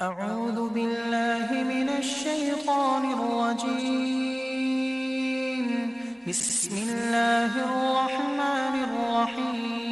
أعوذ بالله من الشيطان الرجيم. بسم الله الرحمن الرحيم.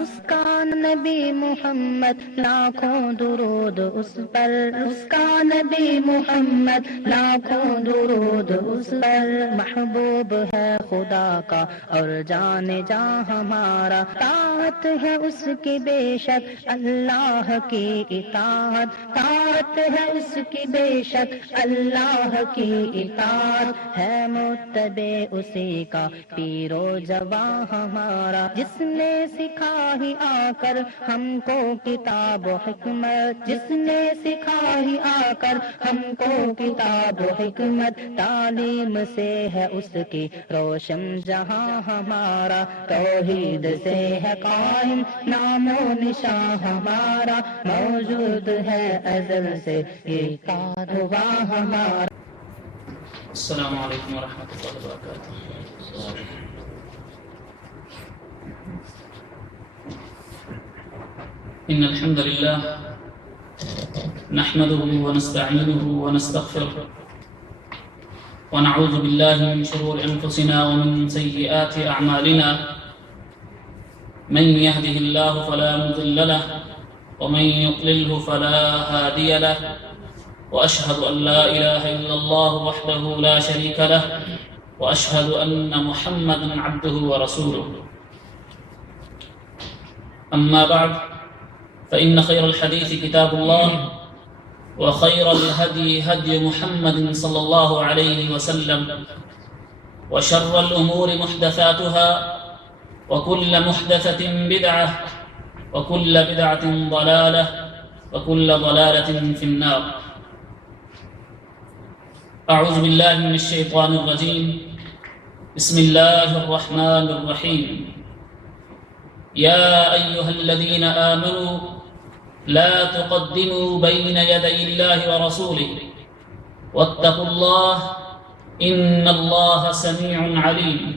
اس کا نبی محمد لاکھوں درود اس پر، اس کا نبی محمد لاکھوں درود اس پر، محبوب ہے خدا کا اور جان جاں ہمارا، طاعت ہے اس کی بے شک اللہ کی اطاعت، طاعت ہے اس کی بے شک اللہ کی اطاعت، ہے متبع اسی کا پیر و جواں ہمارا، جس نے سکھا ہی آ کر ہم کو کتاب و حکمت، جس نے سکھا ہی آ کر ہم کو کتاب و حکمت، تعلیم سے ہے اس کی روشن جہاں ہمارا، توحید سے ہے قائم نام و نشاں ہمارا، موجود ہے ازل سے یہ کارواں ہمارا۔ السلام علیکم ورحمۃ اللہ وبرکاتہ۔ ان الحمد لله نحمده ونستعينه ونستغفره ونعوذ بالله من شرور انفسنا ومن سيئات اعمالنا، من يهده الله فلا مضل له ومن يضلل فلا هادي له، وأشهد أن لا إله إلا الله وحده لا شريك له، وأشهد أن محمدا عبده ورسوله. أما بعد، فإن خير الحديث كتاب الله، وخير الهدي هدي محمد صلى الله عليه وسلم، وشر الأمور محدثاتها، وكل محدثة بدعة، وكل بدعة ضلالة، وكل ضلالة في النار. اعوذ باللہ من الشیطان الرجیم، بسم اللہ الرحمن الرحیم۔ یا ایہا الذین آمنوا لا تقدموا بین یدی اللہ ورسولہ واتقوا اللہ ان اللہ سمیع علیم۔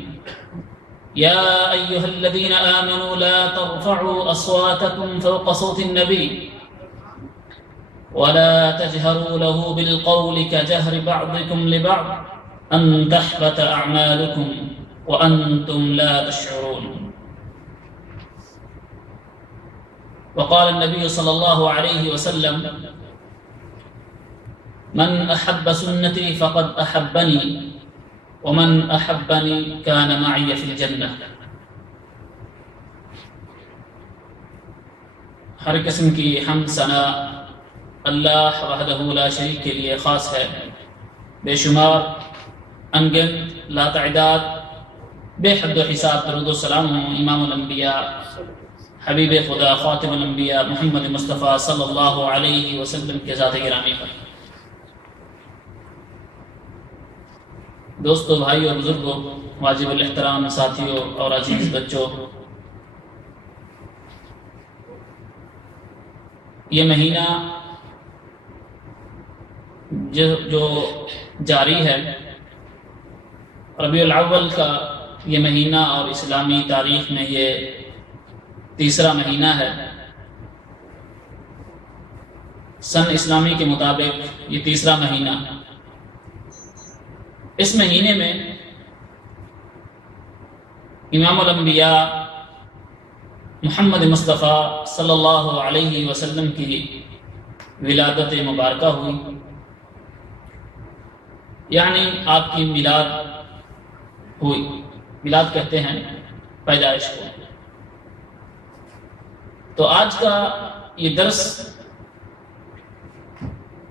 یا ایہا الذین آمنوا لا ترفعوا اصواتکم فوق صوت النبی ولا تجهروا له بالقول كجهر بعضكم لبعض أن تحبط أعمالكم وأنتم لا تشعرون۔ وقال النبي صلى الله عليه وسلم: من أحب سنتي فقد أحبني ومن أحبني كان معي في الجنة۔ ہر قسم کی حمد ثنا اللہ وحدہ لا شریک کے لیے خاص ہے، بے شمار انگنت لا تعداد بے حد و حساب درود و سلام ہوں امام الانبیاء حبیب خدا خاتم الانبیاء محمد مصطفیٰ صلی اللہ علیہ وسلم کے ذات گرامی پر۔ دوستو، بھائیو اور بزرگوں، واجب الاحترام ساتھیوں اور عزیز بچوں، یہ مہینہ جو جاری ہے، ربیع الاول کا یہ مہینہ، اور اسلامی تاریخ میں یہ تیسرا مہینہ ہے۔ سن اسلامی کے مطابق یہ تیسرا مہینہ۔ اس مہینے میں امام الانبیاء محمد مصطفیٰ صلی اللہ علیہ وسلم کی ولادت مبارکہ ہوئی، یعنی آپ کی میلاد ہوئی۔ میلاد کہتے ہیں پیدائش کو۔ تو آج کا یہ درس،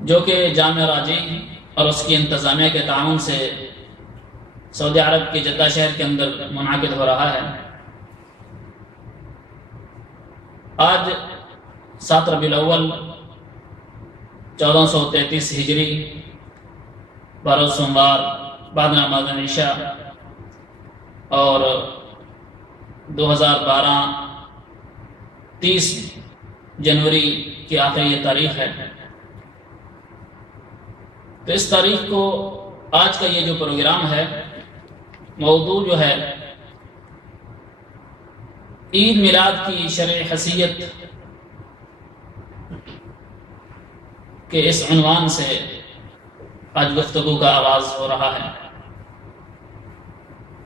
جو کہ جامعہ راجی اور اس کی انتظامیہ کے تعاون سے سعودی عرب کے جدہ شہر کے اندر منعقد ہو رہا ہے، آج 7 ربیع الاول 1433 ہجری، 12 سوموار بعد نماز عشاء، اور 2012 30 جنوری کی آخری یہ تاریخ ہے۔ تو اس تاریخ کو، آج کا یہ جو پروگرام ہے، موضوع جو ہے عید میلاد کی شرعی حیثیت کہ اس عنوان سے آج گفتگو کا آغاز ہو رہا ہے۔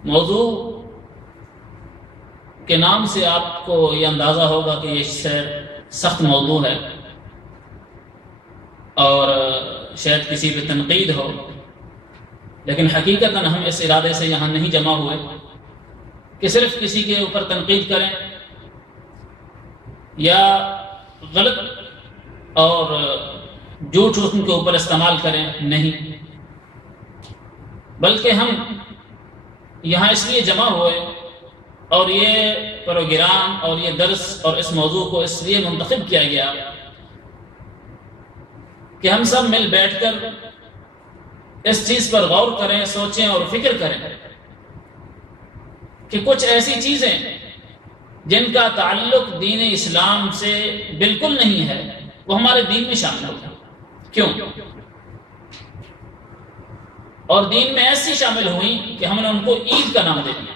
موضوع کے نام سے آپ کو یہ اندازہ ہوگا کہ یہ سخت موضوع ہے اور شاید کسی پہ تنقید ہو، لیکن حقیقتاً ہم اس ارادے سے یہاں نہیں جمع ہوئے کہ صرف کسی کے اوپر تنقید کریں یا غلط اور جھوٹ ان کے اوپر استعمال کریں، نہیں، بلکہ ہم یہاں اس لیے جمع ہوئے اور یہ پروگرام اور یہ درس اور اس موضوع کو اس لیے منتخب کیا گیا کہ ہم سب مل بیٹھ کر اس چیز پر غور کریں، سوچیں اور فکر کریں کہ کچھ ایسی چیزیں جن کا تعلق دین اسلام سے بالکل نہیں ہے وہ ہمارے دین میں شامل ہو گئے، کیوں؟ اور دین میں ایسی شامل ہوئیں کہ ہم نے ان کو عید کا نام دے دیا۔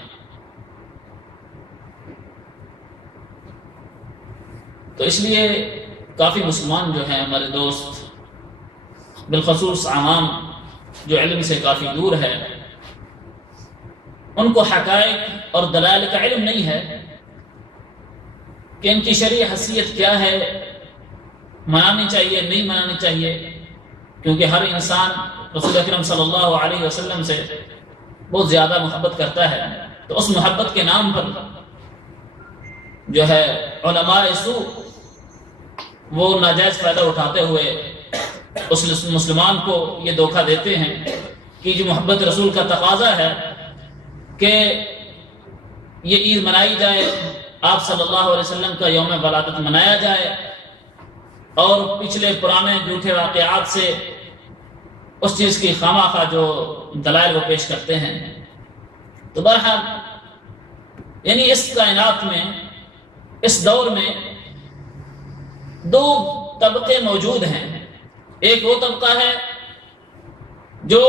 تو اس لیے کافی مسلمان جو ہیں ہمارے دوست، بالخصوص عوام جو علم سے کافی دور ہے، ان کو حقائق اور دلائل کا علم نہیں ہے کہ ان کی شرعی حیثیت کیا ہے، منانی چاہیے نہیں منانی چاہیے، کیونکہ ہر انسان رسول اکرم صلی اللہ علیہ وسلم سے بہت زیادہ محبت کرتا ہے، تو اس محبت کے نام پر جو ہے علماء سوء وہ ناجائز فائدہ اٹھاتے ہوئے اس مسلمان کو یہ دھوکہ دیتے ہیں کہ جو محبت رسول کا تقاضا ہے کہ یہ عید منائی جائے، آپ صلی اللہ علیہ وسلم کا یوم ولادت منایا جائے، اور پچھلے پرانے جھوٹے واقعات سے اس چیز کی خواہ خواہ جو دلائل وہ پیش کرتے ہیں۔ تو بہرحال یعنی اس کائنات میں، اس دور میں دو طبقے موجود ہیں۔ ایک وہ طبقہ ہے جو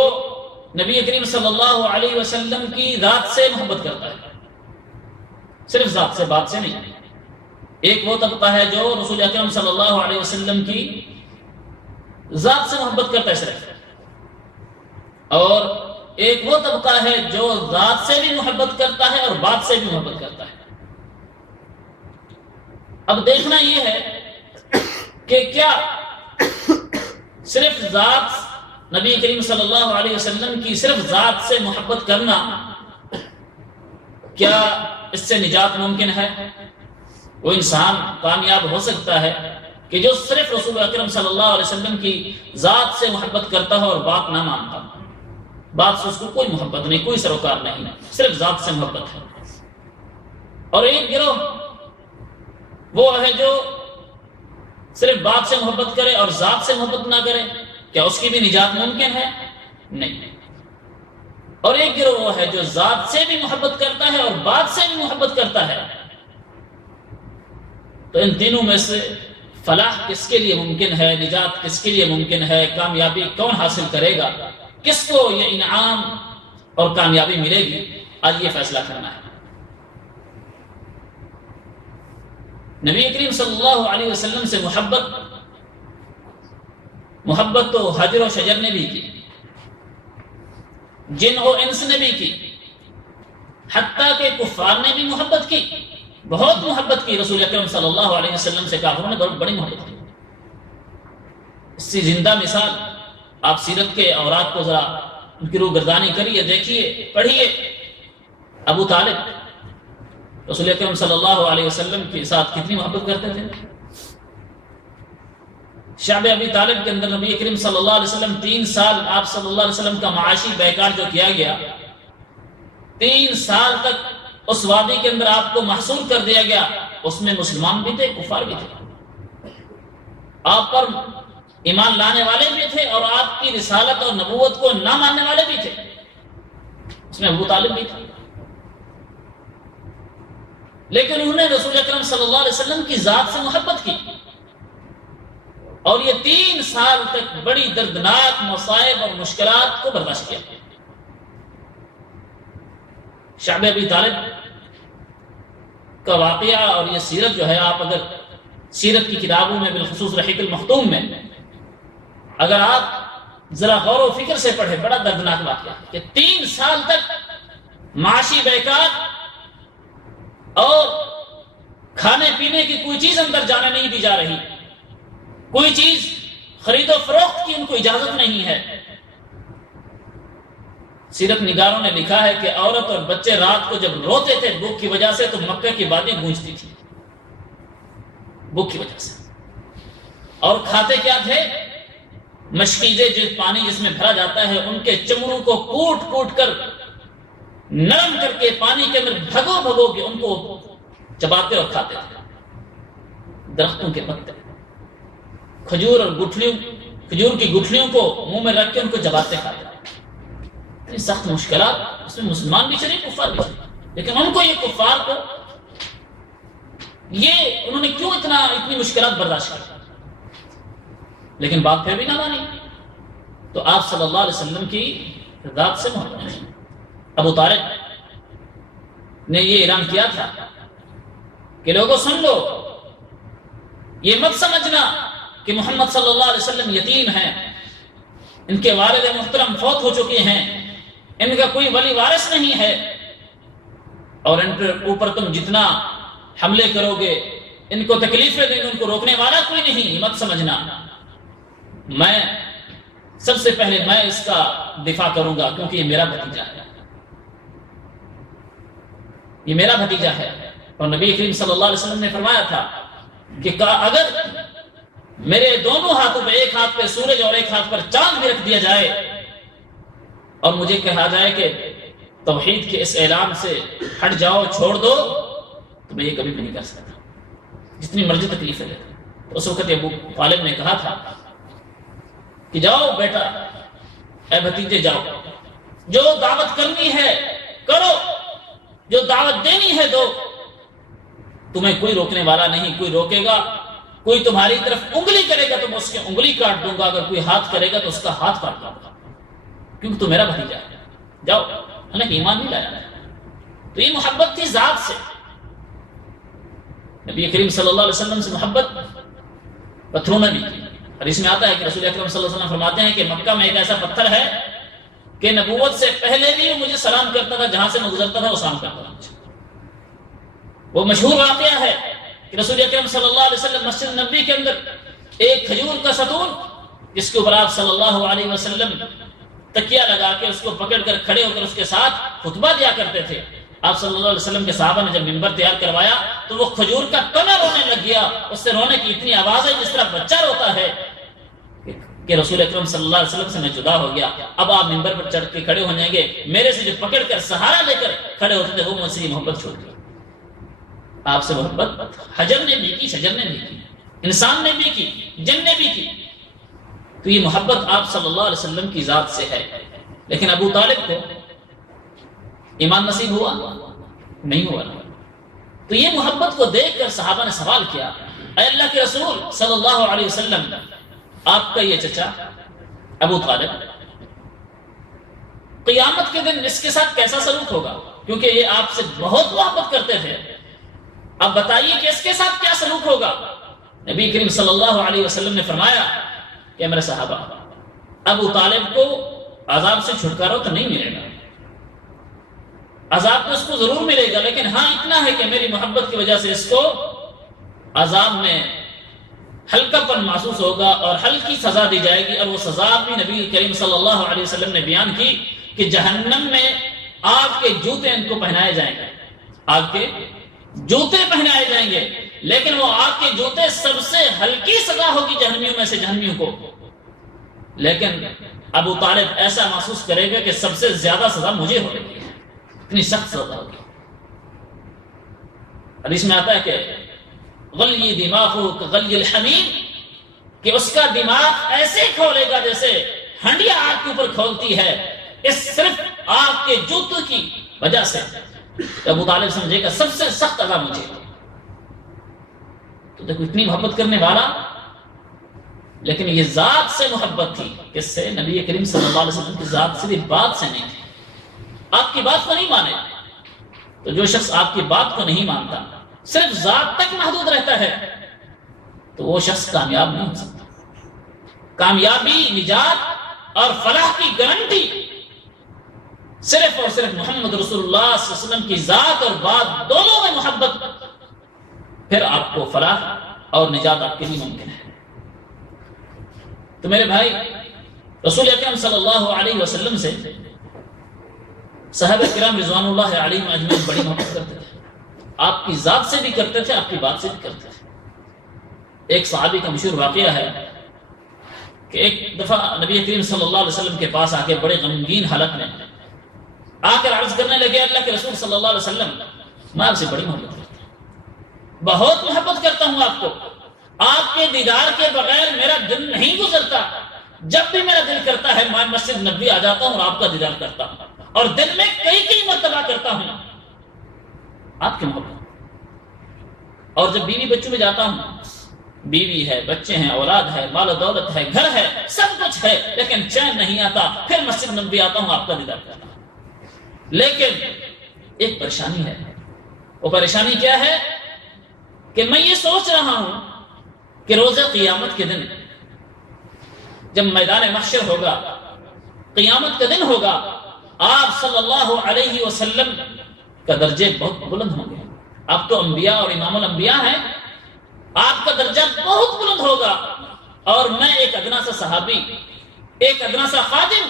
نبی کریم صلی اللہ علیہ وسلم کی ذات سے محبت کرتا ہے، صرف ذات سے، بات سے نہیں۔ ایک وہ طبقہ ہے جو رسول اکرم صلی اللہ علیہ وسلم کی ذات سے محبت کرتا ہے صرف، اور ایک وہ طبقہ ہے جو ذات سے بھی محبت کرتا ہے اور بات سے بھی محبت کرتا ہے۔ اب دیکھنا یہ ہے کہ کیا صرف ذات، نبی کریم صلی اللہ علیہ وسلم کی صرف ذات سے محبت کرنا، کیا اس سے نجات ممکن ہے؟ وہ انسان کامیاب ہو سکتا ہے کہ جو صرف رسول اکرم صلی اللہ علیہ وسلم کی ذات سے محبت کرتا ہو اور بات نہ مانتا ہو، بات سے اس کو کوئی محبت نہیں، کوئی سروکار نہیں، صرف ذات سے محبت ہے۔ اور ایک گروہ وہ ہے جو صرف بات سے محبت کرے اور ذات سے محبت نہ کرے، کیا اس کی بھی نجات ممکن ہے؟ نہیں۔ اور ایک گروہ وہ ہے جو ذات سے بھی محبت کرتا ہے اور بات سے بھی محبت کرتا ہے۔ تو ان تینوں میں سے فلاح کس کے لیے ممکن ہے، نجات کس کے لیے ممکن ہے، کامیابی کون حاصل کرے گا، کس کو یہ انعام اور کامیابی ملے گی، آج یہ فیصلہ کرنا ہے۔ نبی کریم صلی اللہ علیہ وسلم سے محبت تو حجر و شجر نے بھی کی، جن و انس نے بھی کی، حتیٰ کہ کفار نے بھی محبت کی، بہت محبت کی رسول اکرم صلی اللہ علیہ وسلم سے، کافروں نے بہت بڑی محبت کی۔ اس سے زندہ مثال آپ سیرت کے اوراق کو ذرا ان کی روگردانی کریے، دیکھیے، پڑھیے۔ ابو طالب رسول اکرم صلی اللہ علیہ وسلم کے ساتھ کتنی محبت کرتے تھے۔ شعب ابی طالب کے اندر نبی کریم صلی اللہ علیہ وسلم 3 سال آپ صلی اللہ علیہ وسلم کا معاشی بیکار جو کیا گیا، 3 سال تک اس وادی کے اندر آپ کو محصور کر دیا گیا، اس میں مسلمان بھی تھے، کفار بھی تھے، آپ پر ایمان لانے والے بھی تھے اور آپ کی رسالت اور نبوت کو نہ ماننے والے بھی تھے، اس میں ابو طالب بھی تھے۔ لیکن انہوں نے رسول اکرم صلی اللہ علیہ وسلم کی ذات سے محبت کی، اور یہ 3 سال تک بڑی دردناک مصائب اور مشکلات کو برداشت کیا۔ شعب ابی طالب کا واقعہ اور یہ سیرت جو ہے، آپ اگر سیرت کی کتابوں میں بالخصوص رحیق المختوم میں اگر آپ ذرا غور و فکر سے پڑھیں، بڑا دردناک واقعہ کہ 3 سال تک معاشی بیکار اور کھانے پینے کی کوئی چیز اندر جانے نہیں دی جا رہی، کوئی چیز خرید و فروخت کی ان کو اجازت نہیں ہے۔ سیرت نگاروں نے لکھا ہے کہ عورت اور بچے رات کو جب روتے تھے بھوک کی وجہ سے تو مکہ کی وادی گونجتی تھی بھوک کی وجہ سے۔ اور کھاتے کیا تھے؟ مشکیزے، جو پانی جس میں بھرا جاتا ہے ان کے چمڑوں کو کوٹ کوٹ کر نرم کر کے پانی کے اندر بھگو بھگو کے ان کو چباتے اور کھاتے تھے۔ درختوں کے پتے، کھجور کی گٹھلیوں کو منہ میں رکھ کے ان کو چباتے کھاتے تھے۔ اتنی سخت مشکلات، اس میں مسلمان بھی شریک، کفار بھی شریک، لیکن ان کو یہ کفار کو انہوں نے کیوں اتنی مشکلات برداشت کی؟ لیکن بات پھر بھی نہ مانی۔ تو آپ صلی اللہ علیہ وسلم کی ذات سے محبت نہیں۔ ابو طالب نے یہ اعلان کیا تھا کہ لوگوں سن لو، یہ مت سمجھنا کہ محمد صلی اللہ علیہ وسلم یتیم ہیں، ان کے والد محترم فوت ہو چکے ہیں، ان کا کوئی ولی وارث نہیں ہے، اور ان کے اوپر تم جتنا حملے کرو گے، ان کو تکلیفیں دیں گے، ان کو روکنے والا کوئی نہیں، مت سمجھنا۔ میں سب سے پہلے میں اس کا دفاع کروں گا کیونکہ یہ میرا بھتیجا ہے، یہ میرا بھتیجا ہے۔ اور نبی کریم صلی اللہ علیہ وسلم نے فرمایا تھا کہ اگر میرے دونوں ہاتھوں پہ، ایک ہاتھ پہ سورج اور ایک ہاتھ پر چاند بھی رکھ دیا جائے اور مجھے کہا جائے کہ توحید کے اس اعلان سے ہٹ جاؤ، چھوڑ دو، تو میں یہ کبھی بھی نہیں کر سکتا، جتنی مرضی تکلیفیں لے۔ اس وقت ابو طالب نے کہا تھا کہ جاؤ بیٹا، اے بھتیجے جاؤ، جو دعوت کرنی ہے کرو، جو دعوت دینی ہے دو، تمہیں کوئی روکنے والا نہیں، کوئی روکے گا، کوئی تمہاری طرف انگلی کرے گا تو میں اس کی انگلی کاٹ دوں گا، اگر کوئی ہاتھ کرے گا تو اس کا ہاتھ کاٹ دوں گا، کیونکہ تو میرا بھتیجا ہے، جاؤ۔ حالانکہ ایمان نہیں لایا، تو یہ محبت تھی ذات سے۔ نبی کریم صلی اللہ علیہ وسلم سے محبت پتھروں نے بھی کی۔ حدیث میں آتا ہے کہ رسول اکرم صلی اللہ علیہ وسلم فرماتے ہیں کہ مکہ میں ایک ایسا پتھر ہے کہ نبوت سے پہلے بھی مجھے سلام کرتا تھا، جہاں سے میں گزرتا تھا وہ سلام کرتا تھا مجھے۔ وہ مشہور واقعہ ہے کہ رسول اکرم صلی اللہ علیہ وسلم مسجد نبوی کے اندر ایک کھجور کا ستون، جس کے اوپر آپ صلی اللہ علیہ وسلم تکیہ لگا کے اس کو پکڑ کر کھڑے ہو کر اس کے ساتھ خطبہ دیا کرتے تھے۔ آپ صلی اللہ علیہ وسلم کے صحابہ نے جب منبر تیار کروایا تو وہ کھجور کا تنا رونے لگ گیا، اس سے رونے کی اتنی آواز ہے جس طرح بچہ روتا ہے کہ رسول اکرم صلی اللہ علیہ وسلم سے میں جدا ہو گیا۔ اب آپ منبر پر چڑھ کے کھڑے ہو جائیں گے، میرے سے جو پکڑ کر سہارا لے کر کھڑے ہوتے تھے وہ مجھ سے یہ محبت چھوڑ گئی۔ آپ سے محبت حجر نے بھی کی، شجر نے بھی کی، انسان نے بھی کی، جن نے بھی کی۔ تو یہ محبت آپ صلی اللہ علیہ وسلم کی ذات سے ہے۔ لیکن ابو طالب کو ایمان نصیب ہوا نہیں ہوا۔ تو یہ محبت کو دیکھ کر صحابہ نے سوال کیا، اے اللہ کے رسول صلی اللہ علیہ وسلم، آپ کا یہ چچا ابو طالب قیامت کے دن اس کے ساتھ کیسا سلوک ہوگا؟ کیونکہ یہ آپ سے بہت محبت کرتے تھے، اب بتائیے کہ اس کے ساتھ کیا سلوک ہوگا؟ نبی کریم صلی اللہ علیہ وسلم نے فرمایا کہ میرے صحابہ، ابو طالب کو عذاب سے چھٹکارا تو نہیں ملے گا، عذاب تو اس کو ضرور ملے گا، لیکن ہاں اتنا ہے کہ میری محبت کی وجہ سے اس کو عذاب میں ہلکا پن محسوس ہوگا اور ہلکی سزا دی جائے گی۔ اور وہ سزا بھی نبی کریم صلی اللہ علیہ وسلم نے بیان کی کہ جہنم میں آگ کے جوتے ان کو پہنائے جائیں گے، آگ کے جوتے پہنائے جائیں گے، لیکن وہ آگ کے جوتے سب سے ہلکی سزا ہوگی جہنمیوں میں سے جہنمیوں کو، لیکن ابو طالب ایسا محسوس کرے گا کہ سب سے زیادہ سزا مجھے ہو رہی ہے، اتنی سخت سزا ہوگی۔ حدیث میں آتا ہے کہ غلی دماغ غلی الحمیم، کہ اس کا دماغ ایسے کھولے گا جیسے ہنڈیا آگ کے اوپر کھولتی ہے، اس صرف آگ کے جوتوں کی وجہ سے۔ ابو طالب سمجھے گا سب سے سخت عذاب مجھے۔ تو دیکھو اتنی محبت کرنے والا، لیکن یہ ذات سے محبت تھی، کس سے؟ نبی کریم صلی اللہ علیہ وسلم کی ذات سے، بات سے نہیں تھی۔ آپ کی بات کو نہیں مانے تو جو شخص آپ کی بات کو نہیں مانتا، صرف ذات تک محدود رہتا ہے، تو وہ شخص کامیاب نہیں ہو سکتا، کامیابی، نجات اور فلاح کی گارنٹی صرف اور صرف محمد رسول اللہ صلی اللہ علیہ وسلم کی ذات اور بات دونوں میں محبت، پھر آپ کو فلاح اور نجات آپ کے لیے ممکن ہے۔ تو میرے بھائی، رسول اکرم صلی اللہ علیہ وسلم سے صحابہ کرام رضوان اللہ علیہم اجمعین بڑی محبت کرتے تھے، آپ کی ذات سے بھی کرتے تھے، آپ کی بات سے بھی کرتے تھے۔ ایک صحابی کا مشہور واقعہ ہے کہ ایک دفعہ نبی کریم صلی اللہ علیہ وسلم کے پاس آ کے بڑے غمگین حالت میں آ کر عرض کرنے لگے، اللہ کے رسول صلی اللہ علیہ وسلم، میں آپ سے بڑی محبت کرتا ہوں، بہت محبت کرتا ہوں آپ کو، آپ کے دیدار کے بغیر میرا دن نہیں گزرتا، جب بھی میرا دل کرتا ہے میں مسجد نبوی آ جاتا ہوں اور آپ کا دیدار کرتا ہوں، اور دن میں کئی مرتبہ کرتا ہوں آپ کی محبت۔ اور جب بیوی بچوں میں جاتا ہوں، بیوی ہے، بچے ہیں، اولاد ہے، مال و دولت ہے، گھر ہے، سب کچھ ہے، لیکن چین نہیں آتا، پھر مسجد نبوی آتا ہوں، آپ کا دیدار کرتا ہوں۔ لیکن ایک پریشانی ہے، وہ پریشانی کیا ہے کہ میں یہ سوچ رہا ہوں کہ روز قیامت کے دن جب میدان محشر ہوگا، قیامت کا دن ہوگا، آپ صلی اللہ علیہ وسلم کا درجے بہت بلند ہوں گے، آپ تو انبیاء اور امام الانبیاء ہیں، آپ کا درجہ بہت بلند ہوگا، اور میں ایک ادنا سا صحابی، ایک ادنا سا خادم،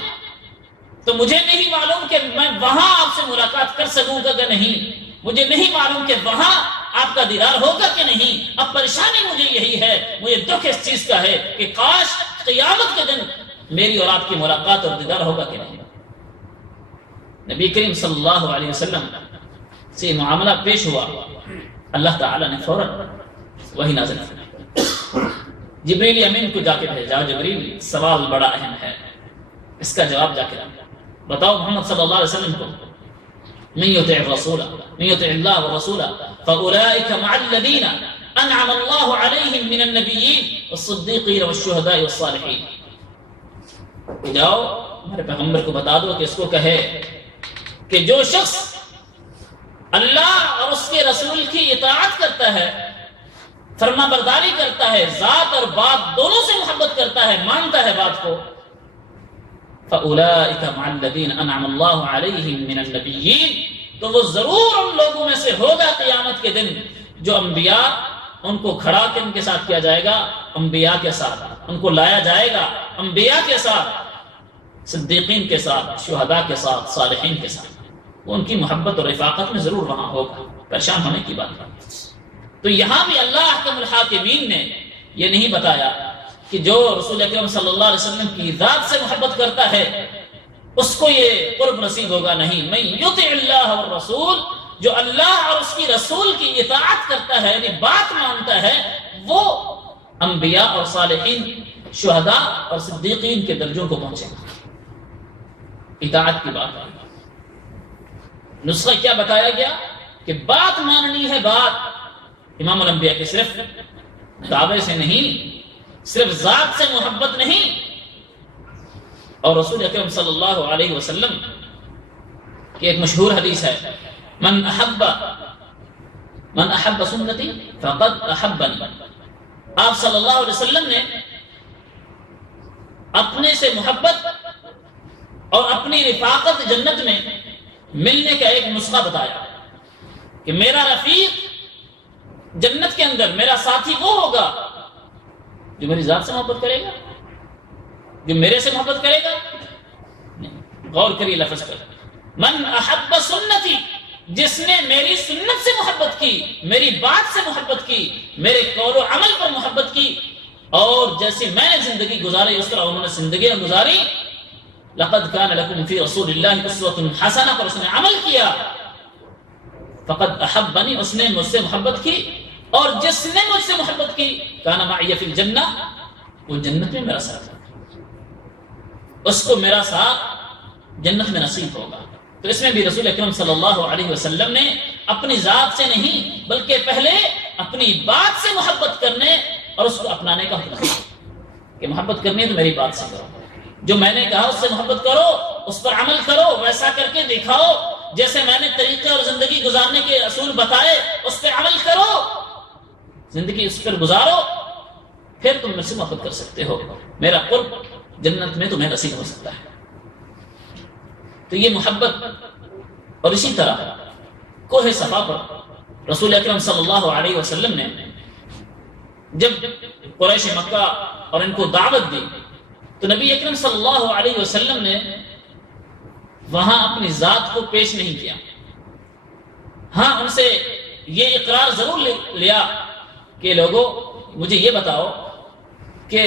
تو مجھے نہیں معلوم کہ میں وہاں آپ سے ملاقات کر سکوں گا کہ نہیں، مجھے نہیں معلوم کہ وہاں آپ کا دیدار ہوگا کہ نہیں۔ اب پریشانی مجھے یہی ہے، مجھے دکھ اس چیز کا ہے کہ کاش قیامت کے دن میری اور آپ کی ملاقات اور دیدار ہوگا کہ نہیں۔ نبی کریم صلی اللہ علیہ وسلم سے معاملہ پیش ہوا، اللہ تعالی نے فوراً وہی نازل فرمائی، جبریل امین کو جا کے بھیجا، جبریل سوال بڑا اہم ہے، اس کا جواب جا کے بتاؤ محمد صلی اللہ علیہ وسلم کو، من يطع الرسول من يطع الله والرسول فاولئك مع الذين انعم الله عليهم من النبيين والصديقين والشهداء والصالحين۔ جاؤ ہمارے پیغمبر کو بتا دو کہ اس کو کہے کہ جو شخص اللہ اور اس کے رسول کی اطاعت کرتا ہے، فرما برداری کرتا ہے، ذات اور بات دونوں سے محبت کرتا ہے، مانتا ہے بات کو، فَأُولَئِكَ مَعَ الَّذِينَ أَنْعَمَ اللَّهُ عَلَيْهِمْ مِنَ النَّبِيِّينَ، تو وہ ضرور ان لوگوں میں سے ہوگا قیامت کے دن جو انبیاء، ان کو کھڑا کے ان کے ساتھ کیا جائے گا، انبیاء کے ساتھ ان کو لایا جائے گا، انبیاء کے ساتھ، صدیقین کے ساتھ، شہداء کے ساتھ، صالحین کے ساتھ، وہ ان کی محبت اور رفاقت میں ضرور وہاں ہوگا، پریشان ہونے کی بات ہے۔ تو یہاں بھی اللہ احکم الحاکمین نے یہ نہیں بتایا کہ جو رسول اکرم صلی اللہ علیہ وسلم کی ذات سے محبت کرتا ہے اس کو یہ قرب نصیب ہوگا، نہیں، من یطع اللہ والرسول، جو اللہ اور اس کی رسول کی اطاعت کرتا ہے، یعنی بات مانتا ہے، وہ انبیاء اور صالحین، شہداء اور صدیقین کے درجوں کو پہنچے گا۔ اطاعت کی بات ہے، نسخہ کیا بتایا گیا کہ بات ماننی ہے، بات امام الانبیاء کے صرف دعوے سے نہیں، صرف ذات سے محبت نہیں، اور رسول اکرم صلی اللہ علیہ وسلم کی ایک مشہور حدیث ہے، من احب سنتی فقد احبنی۔ آپ صلی اللہ علیہ وسلم نے اپنے سے محبت اور اپنی رفاقت جنت میں ملنے کا ایک نسخہ بتایا کہ میرا رفیق جنت کے اندر، میرا ساتھی وہ ہوگا جو میری ذات سے محبت کرے گا، جو میرے سے محبت کرے گا۔ غور کریے لفظ پر، من احب سنتی، جس نے میری سنت سے محبت کی، میری بات سے محبت کی، میرے قول و عمل پر محبت کی، اور جیسی میں نے زندگی گزاری اس طرح انہوں نے زندگیاں گزاری، لقد كان لكم في رسول الله اسوة حسنة، پر اس نے عمل کیا، فقد احبنی، اس نے مجھ سے محبت کی، اور جس نے مجھ سے محبت کی، كان معي في الجنة، وہ جنت میں میرا ساتھ ہے، اس کو میرا ساتھ جنت میں نصیب ہوگا۔ تو اس میں بھی رسول اکرم صلی اللہ علیہ وسلم نے اپنی ذات سے نہیں بلکہ پہلے اپنی بات سے محبت کرنے اور اس کو اپنانے کا حکم دیا کہ محبت کرنی ہے تو میری بات سے کرو، جو میں نے کہا اس سے محبت کرو، اس پر عمل کرو، ویسا کر کے دکھاؤ، جیسے میں نے طریقے اور زندگی گزارنے کے اصول بتائے اس پہ عمل کرو، زندگی اس پر گزارو، پھر تم مجھ سے محبت کر سکتے ہو، میرا قرب جنت میں تمہیں نصیب ہو سکتا ہے۔ تو یہ محبت۔ اور اسی طرح کوہ صفا پر رسول اکرم صلی اللہ علیہ وسلم نے جب قریش مکہ اور ان کو دعوت دی تو نبی اکرم صلی اللہ علیہ وسلم نے وہاں اپنی ذات کو پیش نہیں کیا۔ ہاں ان سے یہ اقرار ضرور لیا کہ لوگوں مجھے یہ بتاؤ کہ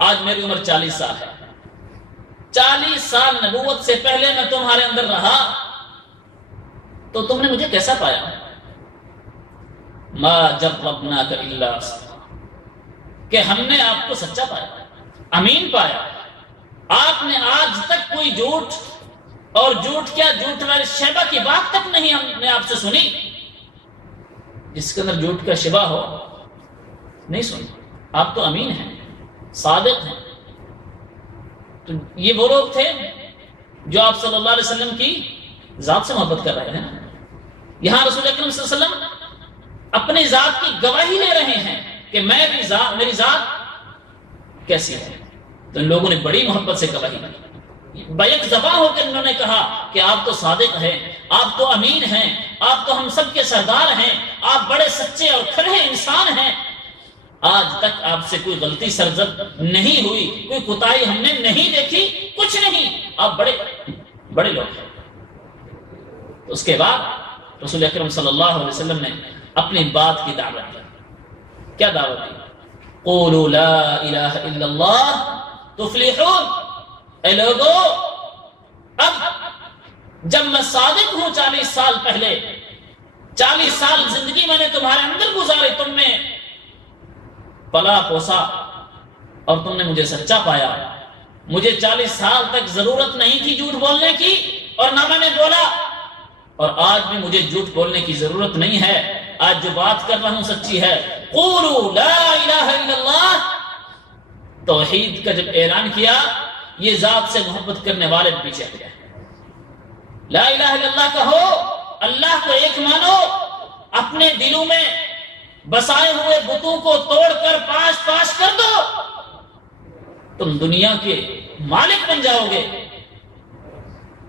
آج میری عمر 40 سال ہے، 40 سال نبوت سے پہلے میں تمہارے اندر رہا تو تم نے مجھے کیسا پایا؟ ما جربناک الا صدقا، کہ ہم نے آپ کو سچا پایا، امین پایا۔ آپ نے آج تک کوئی جھوٹ، اور جھوٹ کیا، جھوٹ والے شیبہ کی بات تک نہیں ہم نے آپ سے سنی، جس کے اندر جھوٹ کا شبہ ہو نہیں سنی۔ آپ تو امین ہیں، صادق ہیں۔ تو یہ وہ لوگ تھے جو آپ صلی اللہ علیہ وسلم کی ذات سے محبت کر رہے ہیں۔ یہاں رسول اکرم صلی اللہ علیہ وسلم اپنی ذات کی گواہی لے رہے ہیں کہ میری ذات کیسی ہے۔ تو ان لوگوں نے بڑی محبت سے گواہی دی، بیک زباں ہو کے انہوں نے کہا کہ آپ تو صادق ہیں، آپ تو امین ہیں، آپ تو ہم سب کے سردار ہیں، آپ بڑے سچے اور کھرے انسان ہیں، آج تک آپ سے کوئی غلطی سرزد نہیں ہوئی، کوئی کوتاہی ہم نے نہیں دیکھی، کچھ نہیں، آپ بڑے لوگ ہیں۔ تو اس کے بعد رسول اکرم صلی اللہ علیہ وسلم نے اپنی بات کی دعوت دی۔ کیا دعوت دی؟ قولوا لا الہ الا اللہ تفلحون۔ اے لوگو، اب جب میں صادق ہوں 40 سال پہلے، 40 سال زندگی میں نے تمہارے اندر گزاری، تم نے پلا پوسا اور تم نے مجھے سچا پایا۔ مجھے 40 سال تک ضرورت نہیں تھی جھوٹ بولنے کی، اور نہ میں نے بولا، اور آج بھی مجھے جھوٹ بولنے کی ضرورت نہیں ہے۔ آج جو بات کر رہا ہوں سچی ہے۔ قولوا لا الہ الا اللہ، توحید کا جب اعلان کیا، یہ ذات سے محبت کرنے والے پیچھے ہٹ گئے۔ لا الہ الا اللہ کہو، اللہ کو ایک مانو، اپنے دلوں میں بسائے ہوئے بتوں کو توڑ کر پاش پاش کر دو، تم دنیا کے مالک بن جاؤ گے،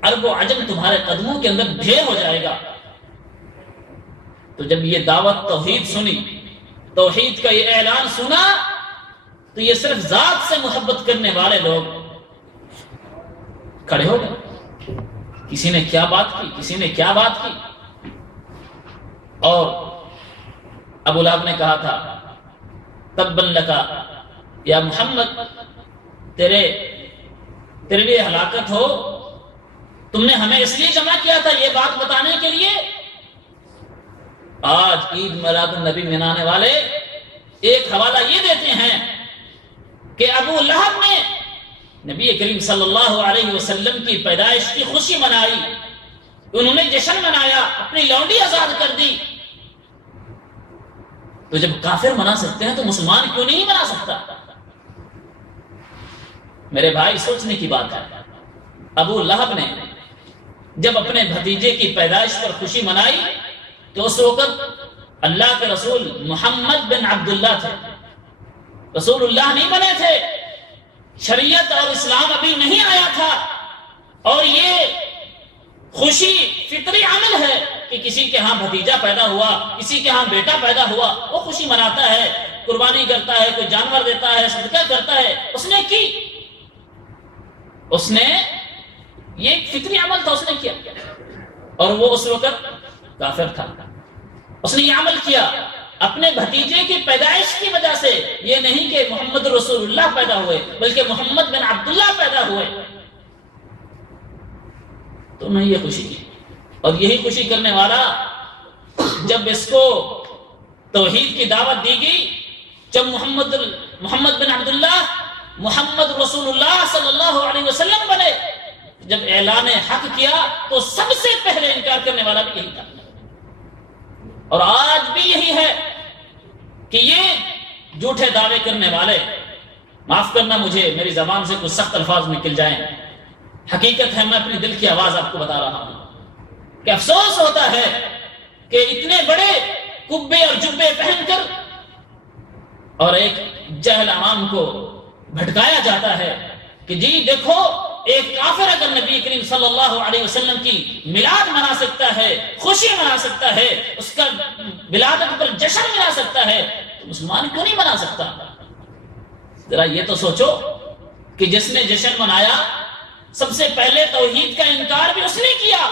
عرب و عجم تمہارے قدموں کے اندر ڈھیر ہو جائے گا۔ تو جب یہ دعوت توحید سنی، توحید کا یہ اعلان سنا، تو یہ صرف ذات سے محبت کرنے والے لوگ کھڑے ہو گئے۔ کسی نے کیا بات کی، کسی نے کیا بات کی۔ اور ابو لہب نے کہا تھا تبا لکا یا محمد، تیرے لیے ہلاکت ہو، تم نے ہمیں اس لیے جمع کیا تھا یہ بات بتانے کے لیے۔ آج عید میلاد النبی منانے والے ایک حوالہ یہ دیتے ہیں کہ ابو لہب نے نبی کریم صلی اللہ علیہ وسلم کی پیدائش کی خوشی منائی، انہوں نے جشن منایا، اپنی لونڈی آزاد کر دی۔ تو جب کافر منا سکتے ہیں تو مسلمان کیوں نہیں منا سکتا؟ میرے بھائی سوچنے کی بات ہے۔ ابو لہب نے جب اپنے بھتیجے کی پیدائش پر خوشی منائی تو اس وقت اللہ کے رسول محمد بن عبداللہ تھے، رسول اللہ نہیں بنے تھے، شریعت اور اسلام ابھی نہیں آیا تھا، اور یہ خوشی فطری عمل ہے کہ کسی کے ہاں بھتیجا پیدا ہوا، کسی کے ہاں بیٹا پیدا ہوا، وہ خوشی مناتا ہے، قربانی کرتا ہے، کوئی جانور دیتا ہے، صدقہ کرتا ہے۔ اس نے کی، اس نے یہ ایک فطری عمل تھا، اس نے کیا، اور وہ اس وقت کافر تھا۔ اس نے یہ عمل کیا اپنے بھتیجے کی پیدائش کی وجہ سے، یہ نہیں کہ محمد رسول اللہ پیدا ہوئے، بلکہ محمد بن عبداللہ پیدا ہوئے، تو انہوں نے یہ خوشی کی۔ اور یہی خوشی کرنے والا جب اس کو توحید کی دعوت دی گئی، جب محمد بن عبداللہ محمد رسول اللہ صلی اللہ علیہ وسلم بنے، جب اعلان حق کیا تو سب سے پہلے انکار کرنے والا بھی یہی تھا، اور آج بھی یہی ہے کہ یہ جھوٹے دعوے کرنے والے، معاف کرنا مجھے میری زبان سے کچھ سخت الفاظ نکل جائیں، حقیقت ہے میں اپنی دل کی آواز آپ کو بتا رہا ہوں کہ افسوس ہوتا ہے کہ اتنے بڑے کبے اور جبے پہن کر اور ایک جہل عوام کو بھٹکایا جاتا ہے کہ جی دیکھو ایک کافر اگر نبی کریم صلی اللہ علیہ وسلم کی میلاد منا سکتا ہے، خوشی منا سکتا ہے، اس کا ولادت پر جشن منا سکتا ہے، تو مسلمان کیوں نہیں منا سکتا؟ ذرا یہ تو سوچو کہ جس نے جشن منایا سب سے پہلے توحید کا انکار بھی اس نے کیا،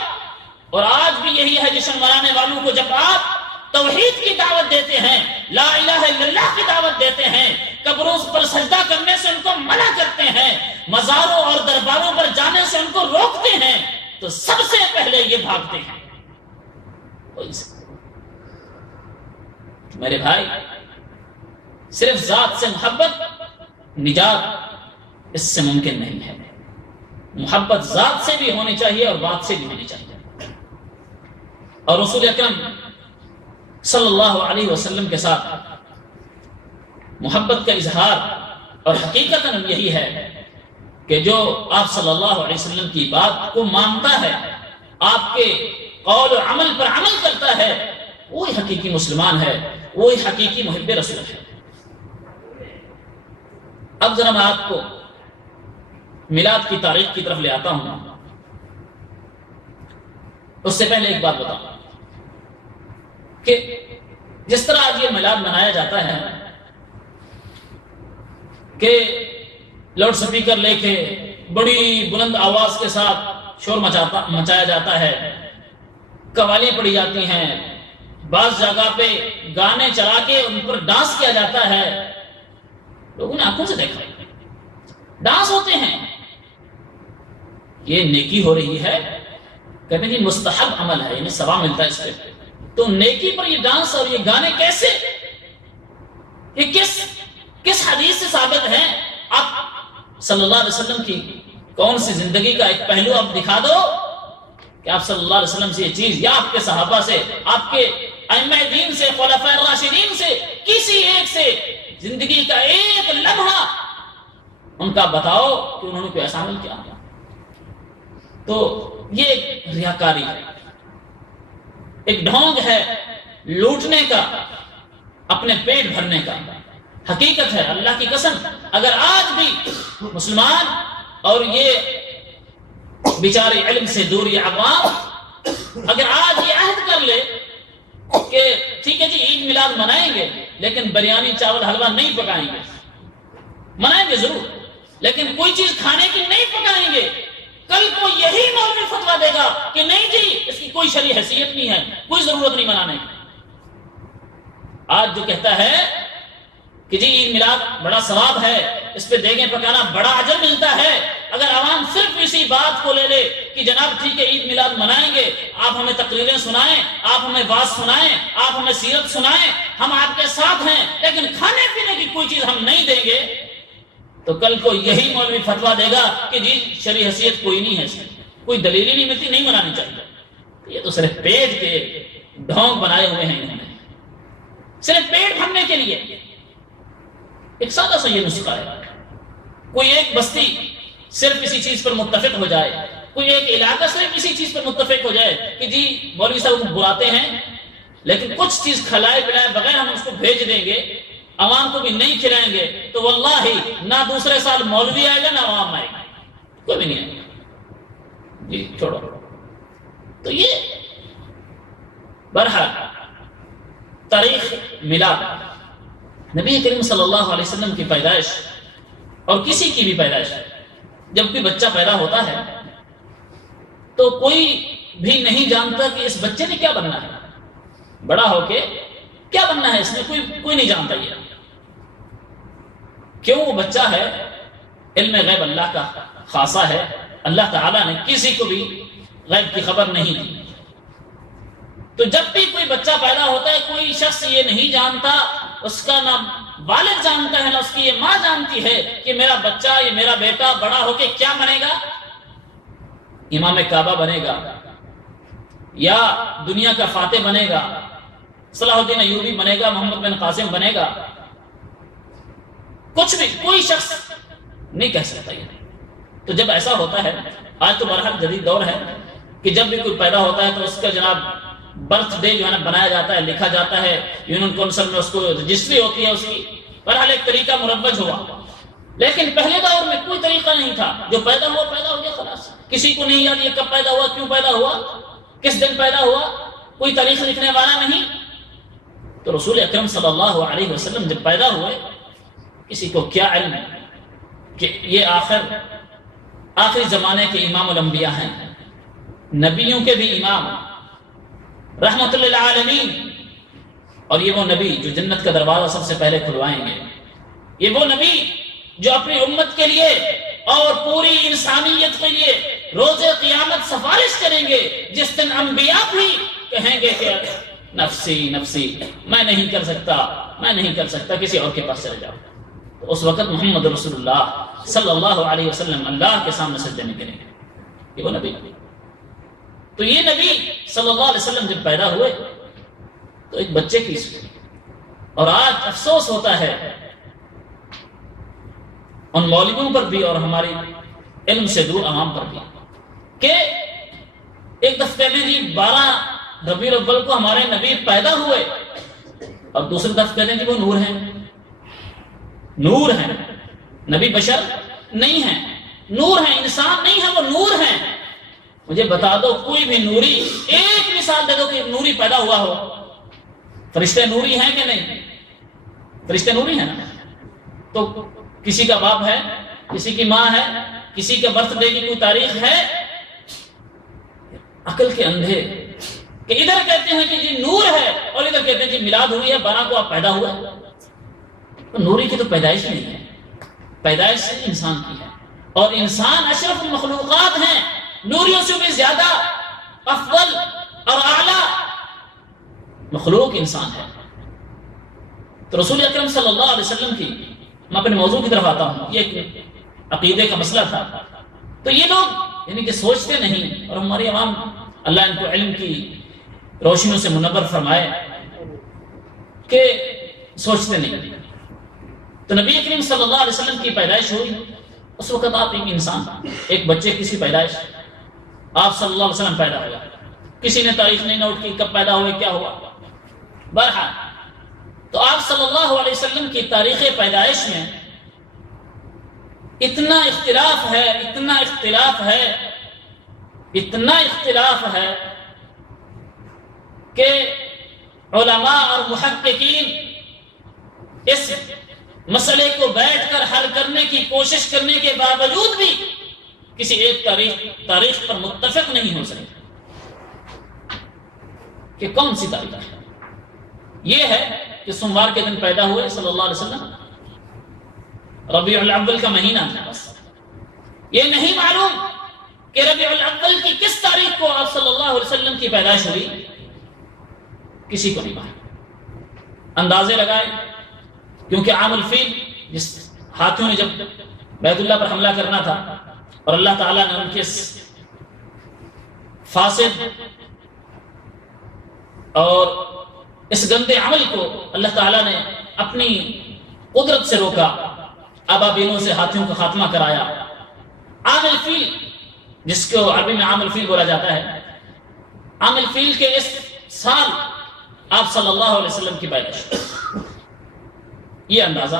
اور آج بھی یہی ہے جشن منانے والوں کو جب آپ توحید کی دعوت دیتے ہیں، لا الہ الا اللہ کی دعوت دیتے ہیں، قبروں پر سجدہ کرنے سے ان کو منع کرتے ہیں، مزاروں اور درباروں پر جانے سے ان کو روکتے ہیں، تو سب سے پہلے یہ بھاگتے ہیں۔ میرے بھائی، صرف ذات سے محبت نجات اس سے ممکن نہیں ہے، محبت ذات سے بھی ہونی چاہیے اور بات سے بھی ہونی چاہیے۔ اور رسول اکرم صلی اللہ علیہ وسلم کے ساتھ محبت کا اظہار اور حقیقت یہی ہے کہ جو آپ صلی اللہ علیہ وسلم کی بات کو مانتا ہے، آپ کے قول و عمل پر عمل کرتا ہے، وہی حقیقی مسلمان ہے، وہی حقیقی محب رسول ہے۔ اب ذرا میں آپ کو میلاد کی تاریخ کی طرف لے آتا ہوں۔ اس سے پہلے ایک بات بتاؤں کہ جس طرح آج یہ میلاد منایا جاتا ہے کہ لاؤڈ سپیکر لے کے بڑی بلند آواز کے ساتھ شور مچایا جاتا ہے، قوالی پڑھی جاتی ہیں، بعض جگہ پہ گانے چلا کے ان پر ڈانس کیا جاتا ہے، لوگوں نے آنکھوں سے دیکھا، ڈانس ہوتے ہیں، یہ نیکی ہو رہی ہے، کہتے ہیں کہ مستحب عمل ہے، یعنی ثواب ملتا ہے اس پہ، تو نیکی پر یہ ڈانس اور یہ گانے کیسے؟ یہ کس حدیث سے ثابت ہے؟ آپ صلی اللہ علیہ وسلم کی کون سی زندگی کا ایک پہلو آپ دکھا دو کہ آپ صلی اللہ علیہ وسلم سے یہ چیز، یا آپ کے صحابہ سے، آپ کے ائمہ دین سے، خلفاء الراشدین سے، کسی ایک سے زندگی کا ایک لمحہ ان کا بتاؤ کہ انہوں نے کوئی ایسا عمل کیا۔ تو یہ ایک ریاکاری ہے، ایک ڈھونگ ہے لوٹنے کا، اپنے پیٹ بھرنے کا۔ حقیقت ہے اللہ کی قسم، اگر آج بھی مسلمان اور یہ بیچارے علم سے دور یہ عوام اگر آج یہ عہد کر لے کہ ٹھیک ہے جی عید میلاد منائیں گے لیکن بریانی چاول حلوہ نہیں پکائیں گے، منائیں گے ضرور لیکن کوئی چیز کھانے کی نہیں پکائیں گے، کل کو یہی مولوی فتویٰ دے گا کہ نہیں جی اس کی کوئی شرعی حیثیت نہیں ہے، کوئی ضرورت نہیں منانے کی۔ آج جو کہتا ہے کہ جی عید میلاد بڑا ثواب ہے، اس پہ دیگیں پکانا بڑا اجر ملتا ہے، اگر عوام صرف اسی بات کو لے لے کہ جناب ٹھیک ہے عید میلاد منائیں گے، آپ ہمیں تقریریں سنائیں، آپ ہمیں واعظ سنائیں، آپ ہمیں سیرت سنائیں، ہم آپ کے ساتھ ہیں، لیکن کھانے پینے کی کوئی چیز ہم نہیں دیں گے، تو کل کو یہی مولوی فتویٰ دے گا کہ جی شرعی حیثیت کوئی نہیں ہے، اس میں کوئی دلیل ہی نہیں ملتی، نہیں منانی چاہیے۔ یہ تو صرف پیٹ کے ڈھونگ بنائے ہوئے ہیں، انہوں نے صرف پیٹ بھرنے کے لیے۔ ایک سادہ سا یہ نسخہ ہے، کوئی ایک بستی صرف کسی چیز پر متفق ہو جائے، کوئی ایک علاقہ صرف کسی چیز پر متفق ہو جائے کہ جی مولوی صاحب کو بلاتے ہیں لیکن کچھ چیز کھلائے پلائے بغیر ہم اس کو بھیج دیں گے، عوام کو بھی نہیں کھلائیں گے، تو واللہ نہ دوسرے سال مولوی آئے گا نہ عوام آئے گا، کوئی بھی نہیں آئے گا۔ جی چھوڑو۔ تو یہ بہرحال تاریخ میلاد، نبی کریم صلی اللہ علیہ وسلم کی پیدائش اور کسی کی بھی پیدائش، جب کوئی بچہ پیدا ہوتا ہے تو کوئی بھی نہیں جانتا کہ اس بچے نے کیا بننا ہے، بڑا ہو کے کیا بننا ہے اس نے، کوئی نہیں جانتا۔ یہ کیوں؟ وہ بچہ ہے، علم غیب اللہ کا خاصہ ہے، اللہ تعالیٰ نے کسی کو بھی غیب کی خبر نہیں دی۔ تو جب بھی کوئی بچہ پیدا ہوتا ہے کوئی شخص یہ نہیں جانتا، اس کا نہ والد جانتا ہے نہ اس کی یہ ماں جانتی ہے کہ میرا بچہ، یہ میرا بیٹا بڑا ہو کے کیا بنے گا، امام کعبہ بنے گا یا دنیا کا فاتح بنے گا، صلاح الدین ایوبی بنے گا، محمد بن قاسم بنے گا، کچھ بھی کوئی شخص نہیں کہہ سکتا یہ۔ تو جب ایسا ہوتا ہے، آج تو بہرحال جدید دور ہے کہ جب بھی کوئی پیدا ہوتا ہے تو اس کا جناب برتھ ڈے جو ہے نا بنایا جاتا ہے، لکھا جاتا ہے، یونین کونسل میں اس کو رجسٹری ہوتی ہے اس کی، بہرحال ایک طریقہ مروج ہوا، لیکن پہلے دور میں کوئی طریقہ نہیں تھا، جو پیدا ہوا پیدا ہو گیا خلاص، کسی کو نہیں یاد یہ کب پیدا ہوا، کیوں پیدا ہوا، کس دن پیدا ہوا، کوئی تاریخ لکھنے والا نہیں۔ تو رسول اکرم صلی اللہ علیہ وسلم جب پیدا ہوئے، کسی کو کیا علم کہ یہ آخری زمانے کے امام الانبیاء ہیں، نبیوں کے بھی امام، رحمت للعالمین، اور یہ وہ نبی جو جنت کا دروازہ سب سے پہلے کھلوائیں گے، یہ وہ نبی جو اپنی امت کے لیے اور پوری انسانیت کے لیے روز قیامت سفارش کریں گے، جس دن انبیاء بھی کہیں گے کہ نفسی نفسی، میں نہیں کر سکتا، کسی اور کے پاس چلے جاؤ۔ تو اس وقت محمد رسول اللہ صلی اللہ علیہ وسلم اللہ کے سامنے سجدے میں گریں گے، یہ وہ نبی۔ تو یہ نبی صلی اللہ علیہ وسلم جب پیدا ہوئے تو ایک بچے کی اور آج افسوس ہوتا ہے ان مولویوں پر بھی اور ہماری علم سے دور عوام پر بھی کہ ایک دفعہ میں جی 12 ربیع الاول کو ہمارے نبی پیدا ہوئے، اور دوسری دفعہ کہتے ہیں کہ وہ نور ہیں، نبی بشر نہیں ہیں، نور ہیں، انسان نہیں ہے، وہ نور ہیں۔ مجھے بتا دو کوئی بھی نوری، ایک مثال دے دو کہ نوری پیدا ہوا ہو۔ فرشتے نوری ہیں کہ نہیں؟ فرشتے نوری ہیں نا۔ تو کسی کا باپ ہے، کسی کی ماں ہے، کسی کے برتھ ڈے کی کوئی تاریخ ہے؟ عقل کے اندھے کہ ادھر کہتے ہیں کہ جی نور ہے اور ادھر کہتے ہیں جی میلاد ہوئی ہے، 12 کو آپ پیدا ہوئے۔ تو نوری کی تو پیدائش نہیں ہے، پیدائش انسان کی ہے، اور انسان اشرف المخلوقات ہیں، نوریوں سے بھی زیادہ افضل اور اعلیٰ مخلوق انسان ہے۔ تو رسول اکرم صلی اللہ علیہ وسلم کی، میں اپنے موضوع کی طرف آتا ہوں، یہ ایک عقیدے کا مسئلہ تھا۔ تو یہ لوگ یعنی کہ سوچتے نہیں، اور ہماری عوام اللہ ان کو علم کی روشنیوں سے منور فرمائے کہ سوچتے نہیں۔ تو نبی کریم صلی اللہ علیہ وسلم کی پیدائش ہوئی، اس وقت آپ ایک انسان، ایک بچے کی سی پیدائش، آپ صلی اللہ علیہ وسلم پیدا ہوا، کسی نے تاریخ نہیں نوٹ کی کب پیدا ہوئے، کیا ہوا۔ بہرحال تو آپ صلی اللہ علیہ وسلم کی تاریخ پیدائش میں اتنا اختلاف ہے کہ علماء اور محققین اس مسئلے کو بیٹھ کر حل کرنے کی کوشش کرنے کے باوجود بھی کسی ایک تاریخ پر متفق نہیں ہو سکے کہ کون سی تاریخ ہے۔ یہ ہے کہ سوموار کے دن پیدا ہوئے صلی اللہ علیہ وسلم، ربیع الاول کا مہینہ تھا، بس یہ نہیں معلوم کہ ربیع الاول کی کس تاریخ کو آپ صلی اللہ علیہ وسلم کی پیدائش ہوئی، کسی کو نہیں معلوم۔ اندازے لگائے، کیونکہ عام الفیل، جس ہاتھیوں نے جب بیت اللہ پر حملہ کرنا تھا اور اللہ تعالیٰ نے ان کے فاسد اور اس گندے عمل کو اللہ تعالیٰ نے اپنی قدرت سے روکا، ابابیلوں سے ہاتھیوں کا خاتمہ کرایا۔ عام الفیل، جس کو عربی میں عام الفیل بولا جاتا ہے، عام الفیل کے اس سال آپ صلی اللہ علیہ وسلم کی پیدائش، یہ اندازہ۔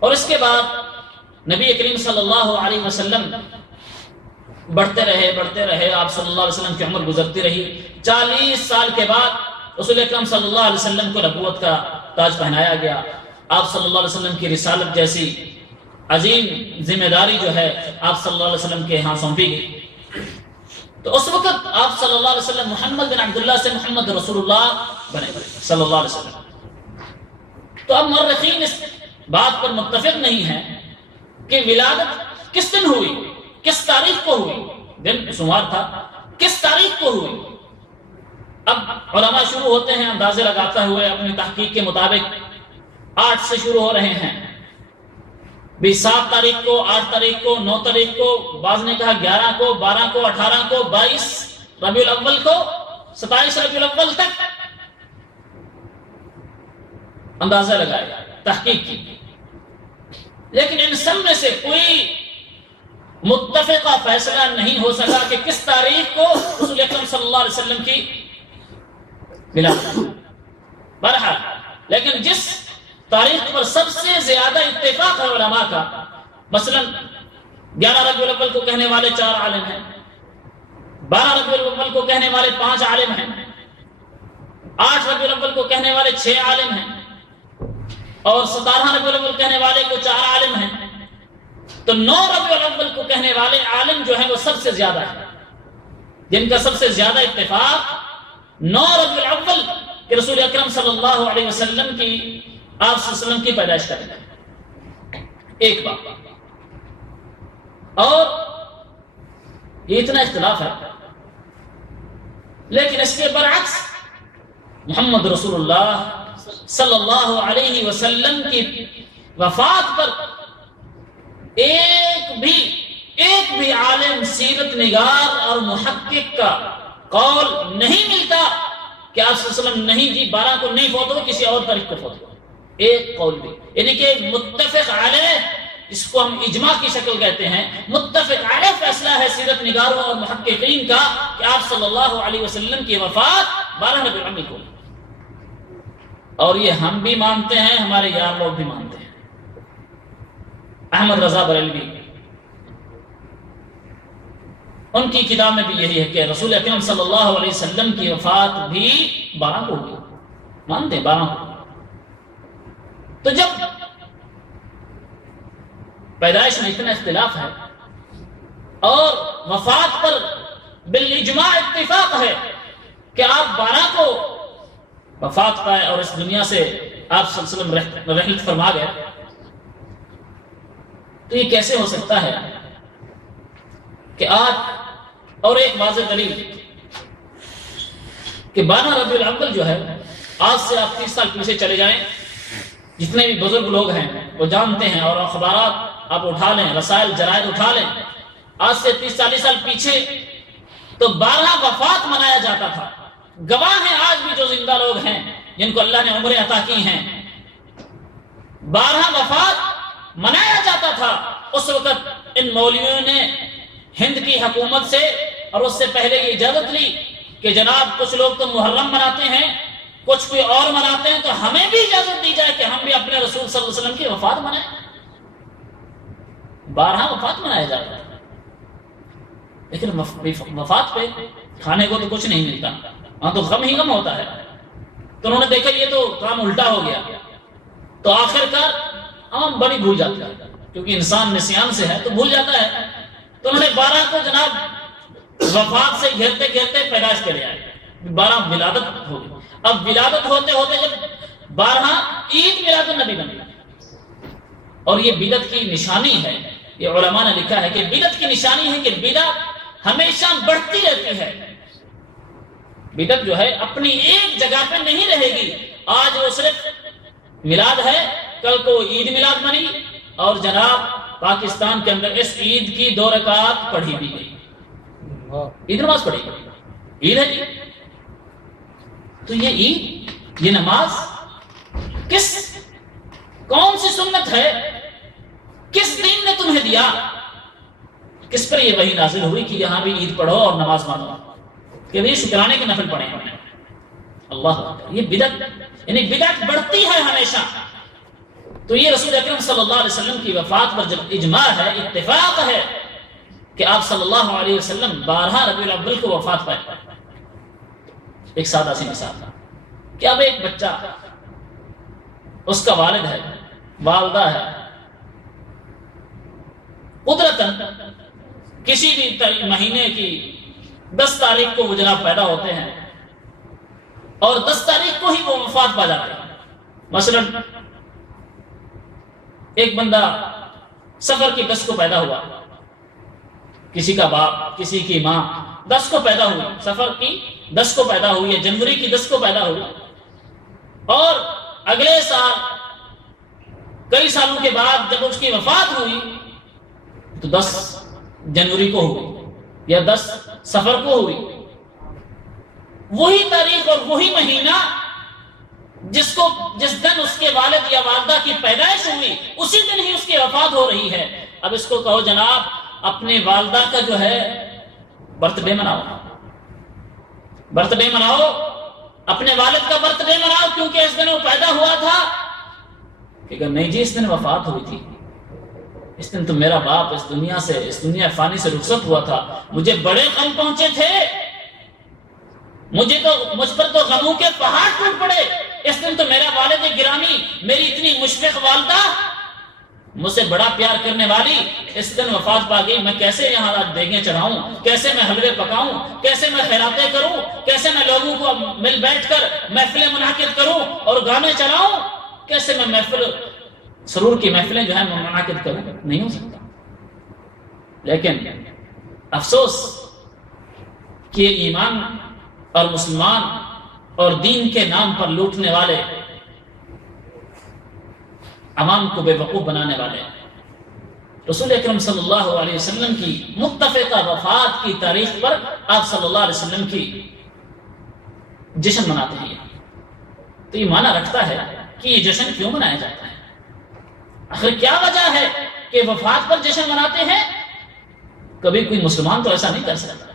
اور اس کے بعد نبی کریم صلی اللہ علیہ وسلم بڑھتے رہے، آپ صلی اللہ علیہ وسلم کی عمر گزرتی رہی۔ 40 سال کے بعد رسول اکرم صلی اللہ علیہ وسلم کو نبوت کا تاج پہنایا گیا۔ آپ صلی اللہ علیہ وسلم کی رسالت جیسی عظیم ذمہ داری جو ہے آپ صلی اللہ علیہ وسلم کے ہاں سونپی گئی۔ تو اس وقت آپ صلی اللہ علیہ وسلم محمد بن عبداللہ سے محمد رسول اللہ بنے صلی اللہ علیہ وسلم۔ تو اب مورخین اس بات پر متفق نہیں ہیں کہ ولادت کس دن ہوئی، کس تاریخ کو ہوئی، دن سوموار تھا، کس تاریخ کو ہوئی۔ اب علماء شروع ہوتے ہیں اندازے لگاتے ہوئے، اپنی تحقیق کے مطابق 8 سے شروع ہو رہے ہیں، 7 تاریخ کو، 8 تاریخ کو، 9 تاریخ کو، بعض نے کہا 11 کو، 12 کو، 18 کو، 22 ربیع الاول کو، 27 ربیع الاول تک اندازہ لگایا، تحقیق کی، لیکن ان سب میں سے کوئی متفقہ فیصلہ نہیں ہو سکا کہ کس تاریخ کو رسول اکرم صلی اللہ علیہ وسلم کی ولادت۔ بہرحال لیکن جس تاریخ پر سب سے زیادہ اتفاق ہے علماء کا. مثلا 11 ربیع الاول کو کہنے والے 4 عالم ہیں، 12 ربیع الاول کو کہنے والے 5 عالم ہیں، 8 ربیع الاول کو کہنے والے 6 عالم ہیں، اور 17 ربیع الاول کہنے والے کو 4 عالم ہیں. تو 9 ربیع الاول کو کہنے والے عالم جو ہیں وہ سب سے زیادہ ہیں، جن کا سب سے زیادہ اتفاق 9 ربیع الاول کہ رسول اکرم صلی اللہ علیہ وسلم کی آپ صلی اللہ علیہ وسلم کی پیدائش کریں گے. ایک بات. اور یہ اتنا اختلاف ہے، لیکن اس کے برعکس محمد رسول اللہ صلی اللہ علیہ وسلم کی وفات پر ایک بھی عالم سیرت نگار اور محقق کا قول نہیں ملتا کہ آپ صلی اللہ علیہ وسلم نہیں جی 12 کو نہیں فوت ہوئے، کسی اور تاریخ کو فوت ہوئے. ایک قول بھی، یعنی کہ متفق علیہ، اس کو ہم اجماع کی شکل کہتے ہیں، متفق علیہ فیصلہ ہے سیرت نگاروں اور محققین کا کہ آپ صلی اللہ علیہ وسلم کی وفات 12 ربیع الاول کو. اور یہ ہم بھی مانتے ہیں، ہمارے یار لوگ بھی مانتے ہیں. احمد رضا بریلوی ان کی کتاب میں بھی یہی ہے کہ رسول اکرم صلی اللہ علیہ وسلم کی وفات بھی 12 کو ہوئی، مانتے ہیں 12 کو. تو جب پیدائش میں اتنا اختلاف ہے اور وفات پر بالاجماع اتفاق ہے کہ آپ 12 کو وفات پائے اور اس دنیا سے آپ صلی اللہ علیہ وسلم رحلت فرما گئے، تو یہ کیسے ہو سکتا ہے کہ آج، اور ایک واضح دلیل کہ 12 ربیع الاول جو ہے، آج سے آپ 30 سال پیچھے چلے جائیں، جتنے بھی بزرگ لوگ ہیں وہ جانتے ہیں، اور اخبارات آپ اٹھا لیں، رسائل جرائد اٹھا لیں، آج سے 30-40 سال پیچھے تو 12 وفات منایا جاتا تھا. گواہ ہیں آج بھی جو زندہ لوگ ہیں جن کو اللہ نے عمریں عطا کی ہیں، 12 وفات منایا جاتا تھا. اس وقت ان مولویوں نے ہند کی حکومت سے اور اس سے پہلے یہ اجازت لی کہ جناب کچھ لوگ تو محرم مناتے ہیں، کچھ کوئی اور مناتے ہیں، تو ہمیں بھی اجازت دی جائے کہ ہم بھی اپنے رسول صلی اللہ علیہ وسلم کی وفات منائیں. 12 وفات منایا جاتا ہے، لیکن وفات پہ کھانے کو تو کچھ نہیں ملتا، ہاں تو غم ہی غم ہوتا ہے. تو انہوں نے دیکھا یہ تو کام الٹا ہو گیا، تو آخر کار عام بڑی بھول جاتا ہے، کیونکہ انسان نسیان سے ہے تو بھول جاتا ہے. تو انہوں نے 12 کو جناب وفات سے گھیرتے گھیرتے پیدائش کے لے آئے، 12 ولادت ہو گئی. اب ولادت ہوتے ہوتے جب 12 عید میلاد النبی بن گئی، اور یہ بدعت کی نشانی ہے. یہ علماء نے لکھا ہے کہ بدعت کی نشانی ہے کہ بدعت ہمیشہ بڑھتی رہتی ہے. بدعت جو ہے اپنی ایک جگہ پہ نہیں رہے گی. آج وہ صرف میلاد ہے، کل کو عید میلاد بنی، اور جناب پاکستان کے اندر اس عید کی 2 رکعت پڑھی بھی گئی، عید نماز پڑھی گئی، عید ہے جی. تو یہ عید، یہ نماز کون سی سنت ہے، کس دین نے تمہیں دیا، کس پر یہ وحی نازل ہوئی کہ یہاں بھی عید پڑھو اور نماز مانو، کہ یہ شکرانے کے نفل پڑھیں ہم نے. اللہ اکبر. یہ بدعت، یعنی بدعت بڑھتی ہے ہمیشہ. تو یہ رسول اکرم صلی اللہ علیہ وسلم کی وفات پر جب اجماع ہے، اتفاق ہے کہ آپ صلی اللہ علیہ وسلم 12 ربیع الاول کو وفات پائے. ایک سادہ سی مثال کہ اب ایک بچہ، اس کا والد ہے، والدہ ہے، قدرتاً کسی بھی مہینے کی 10 تاریخ کو وہ جناب پیدا ہوتے ہیں اور 10 تاریخ کو ہی وہ وفات پا جاتے ہیں. مثلا ایک بندہ سفر کی 10 کو پیدا ہوا، کسی کا باپ، کسی کی ماں 10 کو پیدا ہوئی، سفر کی 10 کو پیدا ہوئی، جنوری کی 10 کو پیدا ہوئی، اور اگلے سال کئی سالوں کے بعد جب اس کی وفات ہوئی تو 10 جنوری کو ہوئی یا 10 سفر کو ہوئی. وہی تاریخ اور وہی مہینہ جس دن اس کے والد یا والدہ کی پیدائش ہوئی، اسی دن ہی اس کی وفات ہو رہی ہے. اب اس کو کہو جناب اپنے والدہ کا جو ہے برتھ ڈے مناؤ، برتھ ڈے مناؤ، اپنے والد کا برتھ ڈے مناؤ، کیونکہ اس دن وہ پیدا ہوا تھا. کہ اگر نہیں جی اس دن وفات ہوئی تھی، اس دن تو میرا باپ اس دنیا فانی سے رخصت ہوا تھا، مجھے بڑے غم پہنچے تھے، مجھ پر تو غموں کے پہاڑ ٹوٹ پڑے، اس دن تو میرا والد گرامی، میری اتنی مشفق والدہ، مجھ سے بڑا پیار کرنے والی اس دن وفات پا گئی، میں کیسے یہاں دیگیں چڑھاؤں، کیسے میں حلوے پکاؤں، کیسے میں خیراتیں کروں، کیسے میں لوگوں کو مل بیٹھ کر محفلیں منعقد کروں اور گانے چلاؤں، کیسے میں سرور کی محفلیں جو ہیں میں منعقد کروں، نہیں ہو سکتا۔ لیکن افسوس کہ ایمان اور مسلمان اور دین کے نام پر لوٹنے والے، عوام کو بے وقوف بنانے والے، رسول اکرم صلی اللہ علیہ وسلم کی متفقہ وفات کی تاریخ پر آپ صلی اللہ علیہ وسلم کی جشن مناتے ہیں۔ تو یہ معنی رکھتا ہے کہ یہ جشن کیوں منایا جاتا ہے، آخر کیا وجہ ہے کہ وفات پر جشن مناتے ہیں؟ کبھی کوئی مسلمان تو ایسا نہیں کر سکتا۔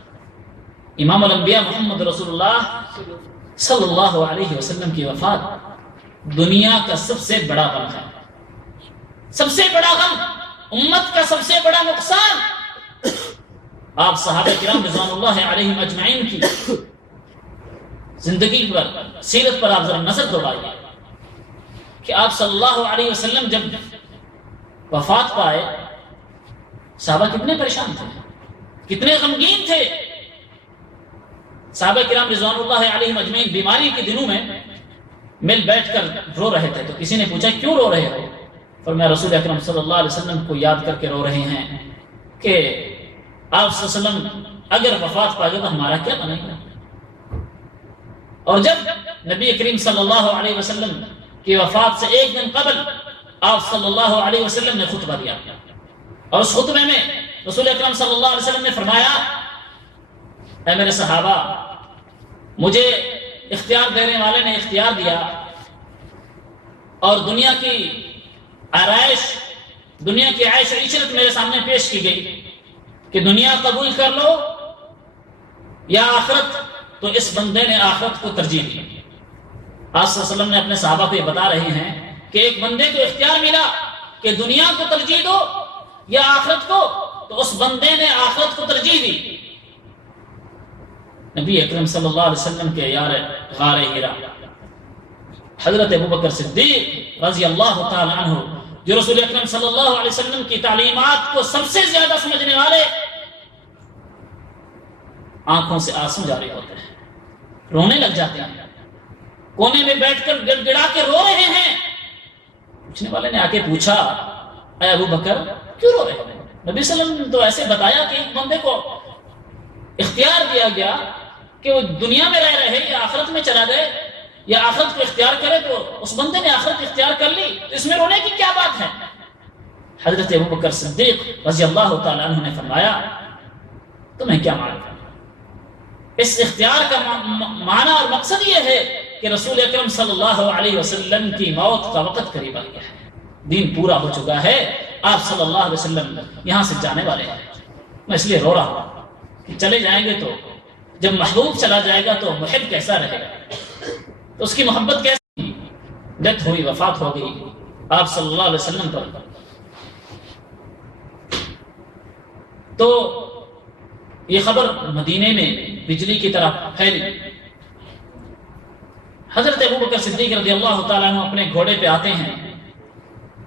امام الانبیاء محمد رسول اللہ صلی اللہ علیہ وسلم کی وفات دنیا کا سب سے بڑا غم ہے، سب سے بڑا غم، امت کا سب سے بڑا نقصان۔ آپ صحابہ کرام رضوان اللہ علیہم اجمعین کی زندگی پر، سیرت پر آپ ذرا نظر دوڑائیے کہ آپ صلی اللہ علیہ وسلم جب وفات پائے، صحابہ کتنے پریشان تھے، کتنے غمگین تھے۔ صحابہ کرام رضوان اللہ علیہم اجمعین بیماری کے دنوں میں مل بیٹھ کر رو رہے تھے، تو کسی نے پوچھا کیوں رو رہے ہو؟ فرمایا رسول اکرم صلی اللہ علیہ وسلم کو یاد کر کے رو رہے ہیں کہ آپ صلی اللہ علیہ وسلم اگر وفات پا گئے تو ہمارا کیا بنے گا۔ اور جب نبی کریم صلی اللہ علیہ وسلم کی وفات سے ایک دن قبل آپ صلی اللہ علیہ وسلم نے خطبہ دیا، اور اس خطبے میں رسول اکرم صلی اللہ علیہ وسلم نے فرمایا، اے میرے صحابہ، مجھے اختیار دینے والے نے اختیار دیا اور دنیا کی آرائش، دنیا کی عیش و عشرت میرے سامنے پیش کی گئی کہ دنیا قبول کر لو یا آخرت، تو اس بندے نے آخرت کو ترجیح دی۔ آپ صلی اللہ علیہ وسلم نے اپنے صحابہ کو یہ بتا رہے ہیں کہ ایک بندے کو اختیار ملا کہ دنیا کو ترجیح دو یا آخرت کو، تو اس بندے نے آخرت کو ترجیح دی۔ نبی اکرم صلی اللہ علیہ وسلم کے یار غار ہرا حضرت ابوبکر صدیق رضی اللہ تعالی عنہ، جو رسول اکرم صلی اللہ علیہ وسلم کی تعلیمات کو سب سے زیادہ سمجھنے والے، آنکھوں سے آنسو جاری ہوتے ہیں، رونے لگ جاتے ہیں، کونے میں بیٹھ کر گڑ گڑا کے رو رہے ہیں۔ پوچھنے والے نے آ کے پوچھا، اے ابو بکر کیوں رو رہے ہیں؟ نبی صلی اللہ علیہ وسلم نے تو ایسے بتایا کہ ایک بندے کو اختیار دیا گیا کہ وہ دنیا میں رہ رہے یا آخرت میں چلا جائے، یا آخرت کو اختیار کرے، تو اس بندے نے آخرت اختیار کر لی، تو اس میں رونے کی کیا بات ہے؟ حضرت ابوبکر صدیق رضی اللہ تعالیٰ عنہ نے فرمایا، تمہیں کیا معلوم؟ اس اختیار کا معنی اور مقصد یہ ہے کہ رسول اکرم صلی اللہ علیہ وسلم کی موت کا وقت قریب آ گیا ہے، دین پورا ہو چکا ہے، آپ صلی اللہ علیہ وسلم یہاں سے جانے والے ہیں۔ میں اس لیے رو رہا ہوں کہ چلے جائیں گے تو جب محبوب چلا جائے گا تو محب کیسا رہے گا، تو اس کی محبت کیسی؟ ڈیتھ ہوئی، وفات ہو گئی آپ صلی اللہ علیہ وسلم پر، تو یہ خبر مدینے میں بجلی کی طرح پھیلی۔ حضرت ابوبکر صدیق رضی اللہ تعالیٰ عنہ اپنے گھوڑے پہ آتے ہیں،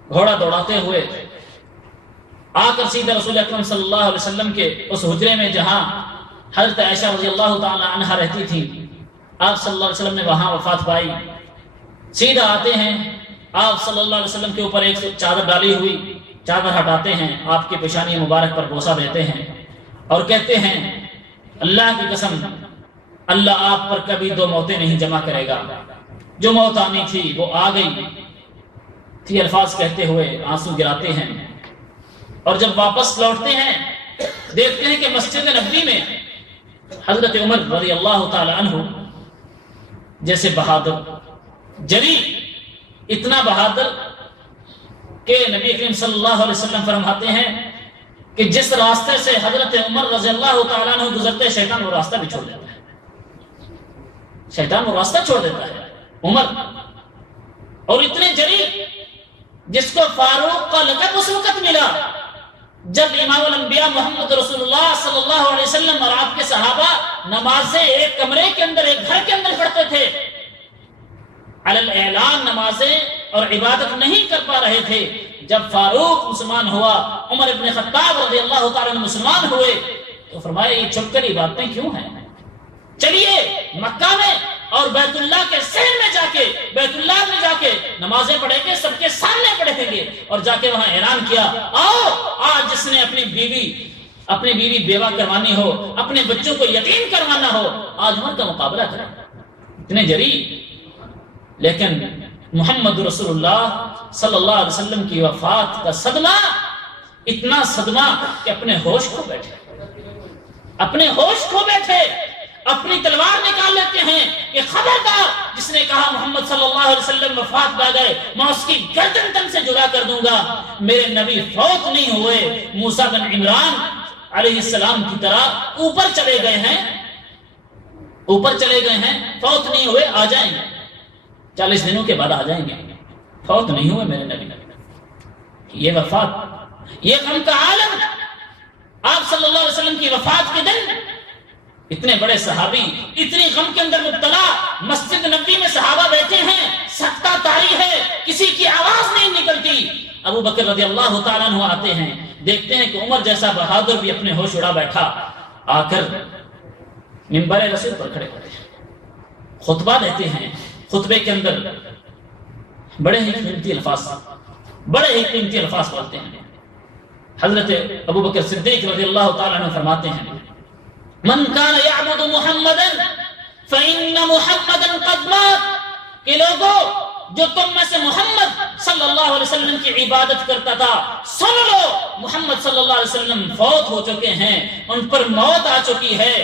گھوڑا دوڑاتے ہوئے آ کر سیدھا رسول اکرم صلی اللہ علیہ وسلم کے اس حجرے میں جہاں حضرت عائشہ رضی اللہ تعالیٰ عنہ رہتی تھی، آپ صلی اللہ علیہ وسلم نے وہاں وفات پائی۔ سیدھا آتے ہیں، آپ صلی اللہ علیہ وسلم کے اوپر ایک چادر ڈالی ہوئی، چادر ہٹاتے ہیں، آپ کی پیشانی مبارک پر بوسہ دیتے ہیں اور کہتے ہیں، اللہ کی قسم، اللہ آپ پر کبھی دو موتیں نہیں جمع کرے گا، جو موت آنی تھی وہ آ گئی تھی، الفاظ کہتے ہوئے آنسو گراتے ہیں۔ اور جب واپس لوٹتے ہیں دیکھتے ہیں کہ مسجد نبوی میں حضرت عمر رضی اللہ تعالی عنہ جیسے بہادر جری، اتنا بہادر کہ نبی کریم صلی اللہ علیہ وسلم فرماتے ہیں کہ جس راستے سے حضرت عمر رضی اللہ تعالیٰ عنہ گزرتے، شیطان وہ راستہ بھی چھوڑ دیتا ہے، شیطان وہ راستہ چھوڑ دیتا ہے عمر، اور اتنے جری جس کو فاروق کا لقب اس وقت ملا جب امام الانبیاء محمد رسول اللہ صلی اللہ علیہ وسلم اور آپ کے صحابہ نمازیں ایک کمرے کے اندر، ایک گھر کے اندر پڑھتے تھے، علی الاعلان نمازیں اور عبادت نہیں کر پا رہے تھے۔ جب فاروق مسلمان ہوا، عمر ابن خطاب رضی اللہ تعالیٰ عنہ مسلمان ہوئے، تو فرمایا یہ چھپ کر عبادتیں کیوں ہیں؟ چلیے مکہ میں اور بیت اللہ کے شہر میں جا کے، بیت اللہ میں جا کے نمازیں پڑھیں گے، سب کے سامنے پڑھیں گے، اور جا کے وہاں اعلان کیا، آؤ آج جس نے اپنی بیوی بیوہ کروانی ہو، اپنے بچوں کو یتیم کروانا ہو، آج عمر کا مقابلہ کریں۔ اتنے جری، لیکن محمد رسول اللہ صلی اللہ علیہ وسلم کی وفات کا صدمہ، اتنا صدمہ کہ اپنے ہوش کھو بیٹھے، اپنی تلوار نکال لیتے ہیں کہ خبردار جس نے کہا محمد صلی اللہ علیہ وسلم وفات پا گئے، میں اس کی گردن تن سے جدا کر دوں گا۔ میرے نبی فوت نہیں ہوئے، موسیٰ بن عمران علیہ السلام کی طرح اوپر چلے گئے ہیں، فوت نہیں ہوئے، آ جائیں گے 40 دنوں کے بعد آ جائیں گے، فوت نہیں ہوئے میرے نبی۔ یہ وفات، یہ غم کا عالم، آپ صلی اللہ علیہ وسلم کی وفات کے دن اتنے بڑے صحابی اتنی غم کے اندر مبتلا، مسجد نبوی میں صحابہ بیٹھے ہیں، سکتہ طاری ہے، کسی کی آواز نہیں نکلتی۔ ابو بکر رضی اللہ تعالیٰ عنہ آتے ہیں، دیکھتے ہیں کہ عمر جیسا بہادر بھی اپنے ہوش اڑا بیٹھا، آ کر منبر رسول پر کھڑے ہوتے ہیں، خطبہ دیتے ہیں۔ خطبے کے اندر بڑے ہی قیمتی الفاظ پڑھتے ہیں۔ حضرت ابو بکر صدیق رضی اللہ تعالیٰ عنہ فرماتے ہیں، من کان یعبد محمدا فإن محمدا قد مات، کہ لوگوں جو تم میں سے محمد صلی اللہ علیہ وسلم کی عبادت کرتا تھا، سن لو محمد صلی اللہ علیہ وسلم فوت ہو چکے ہیں، ان پر موت آ چکی ہے۔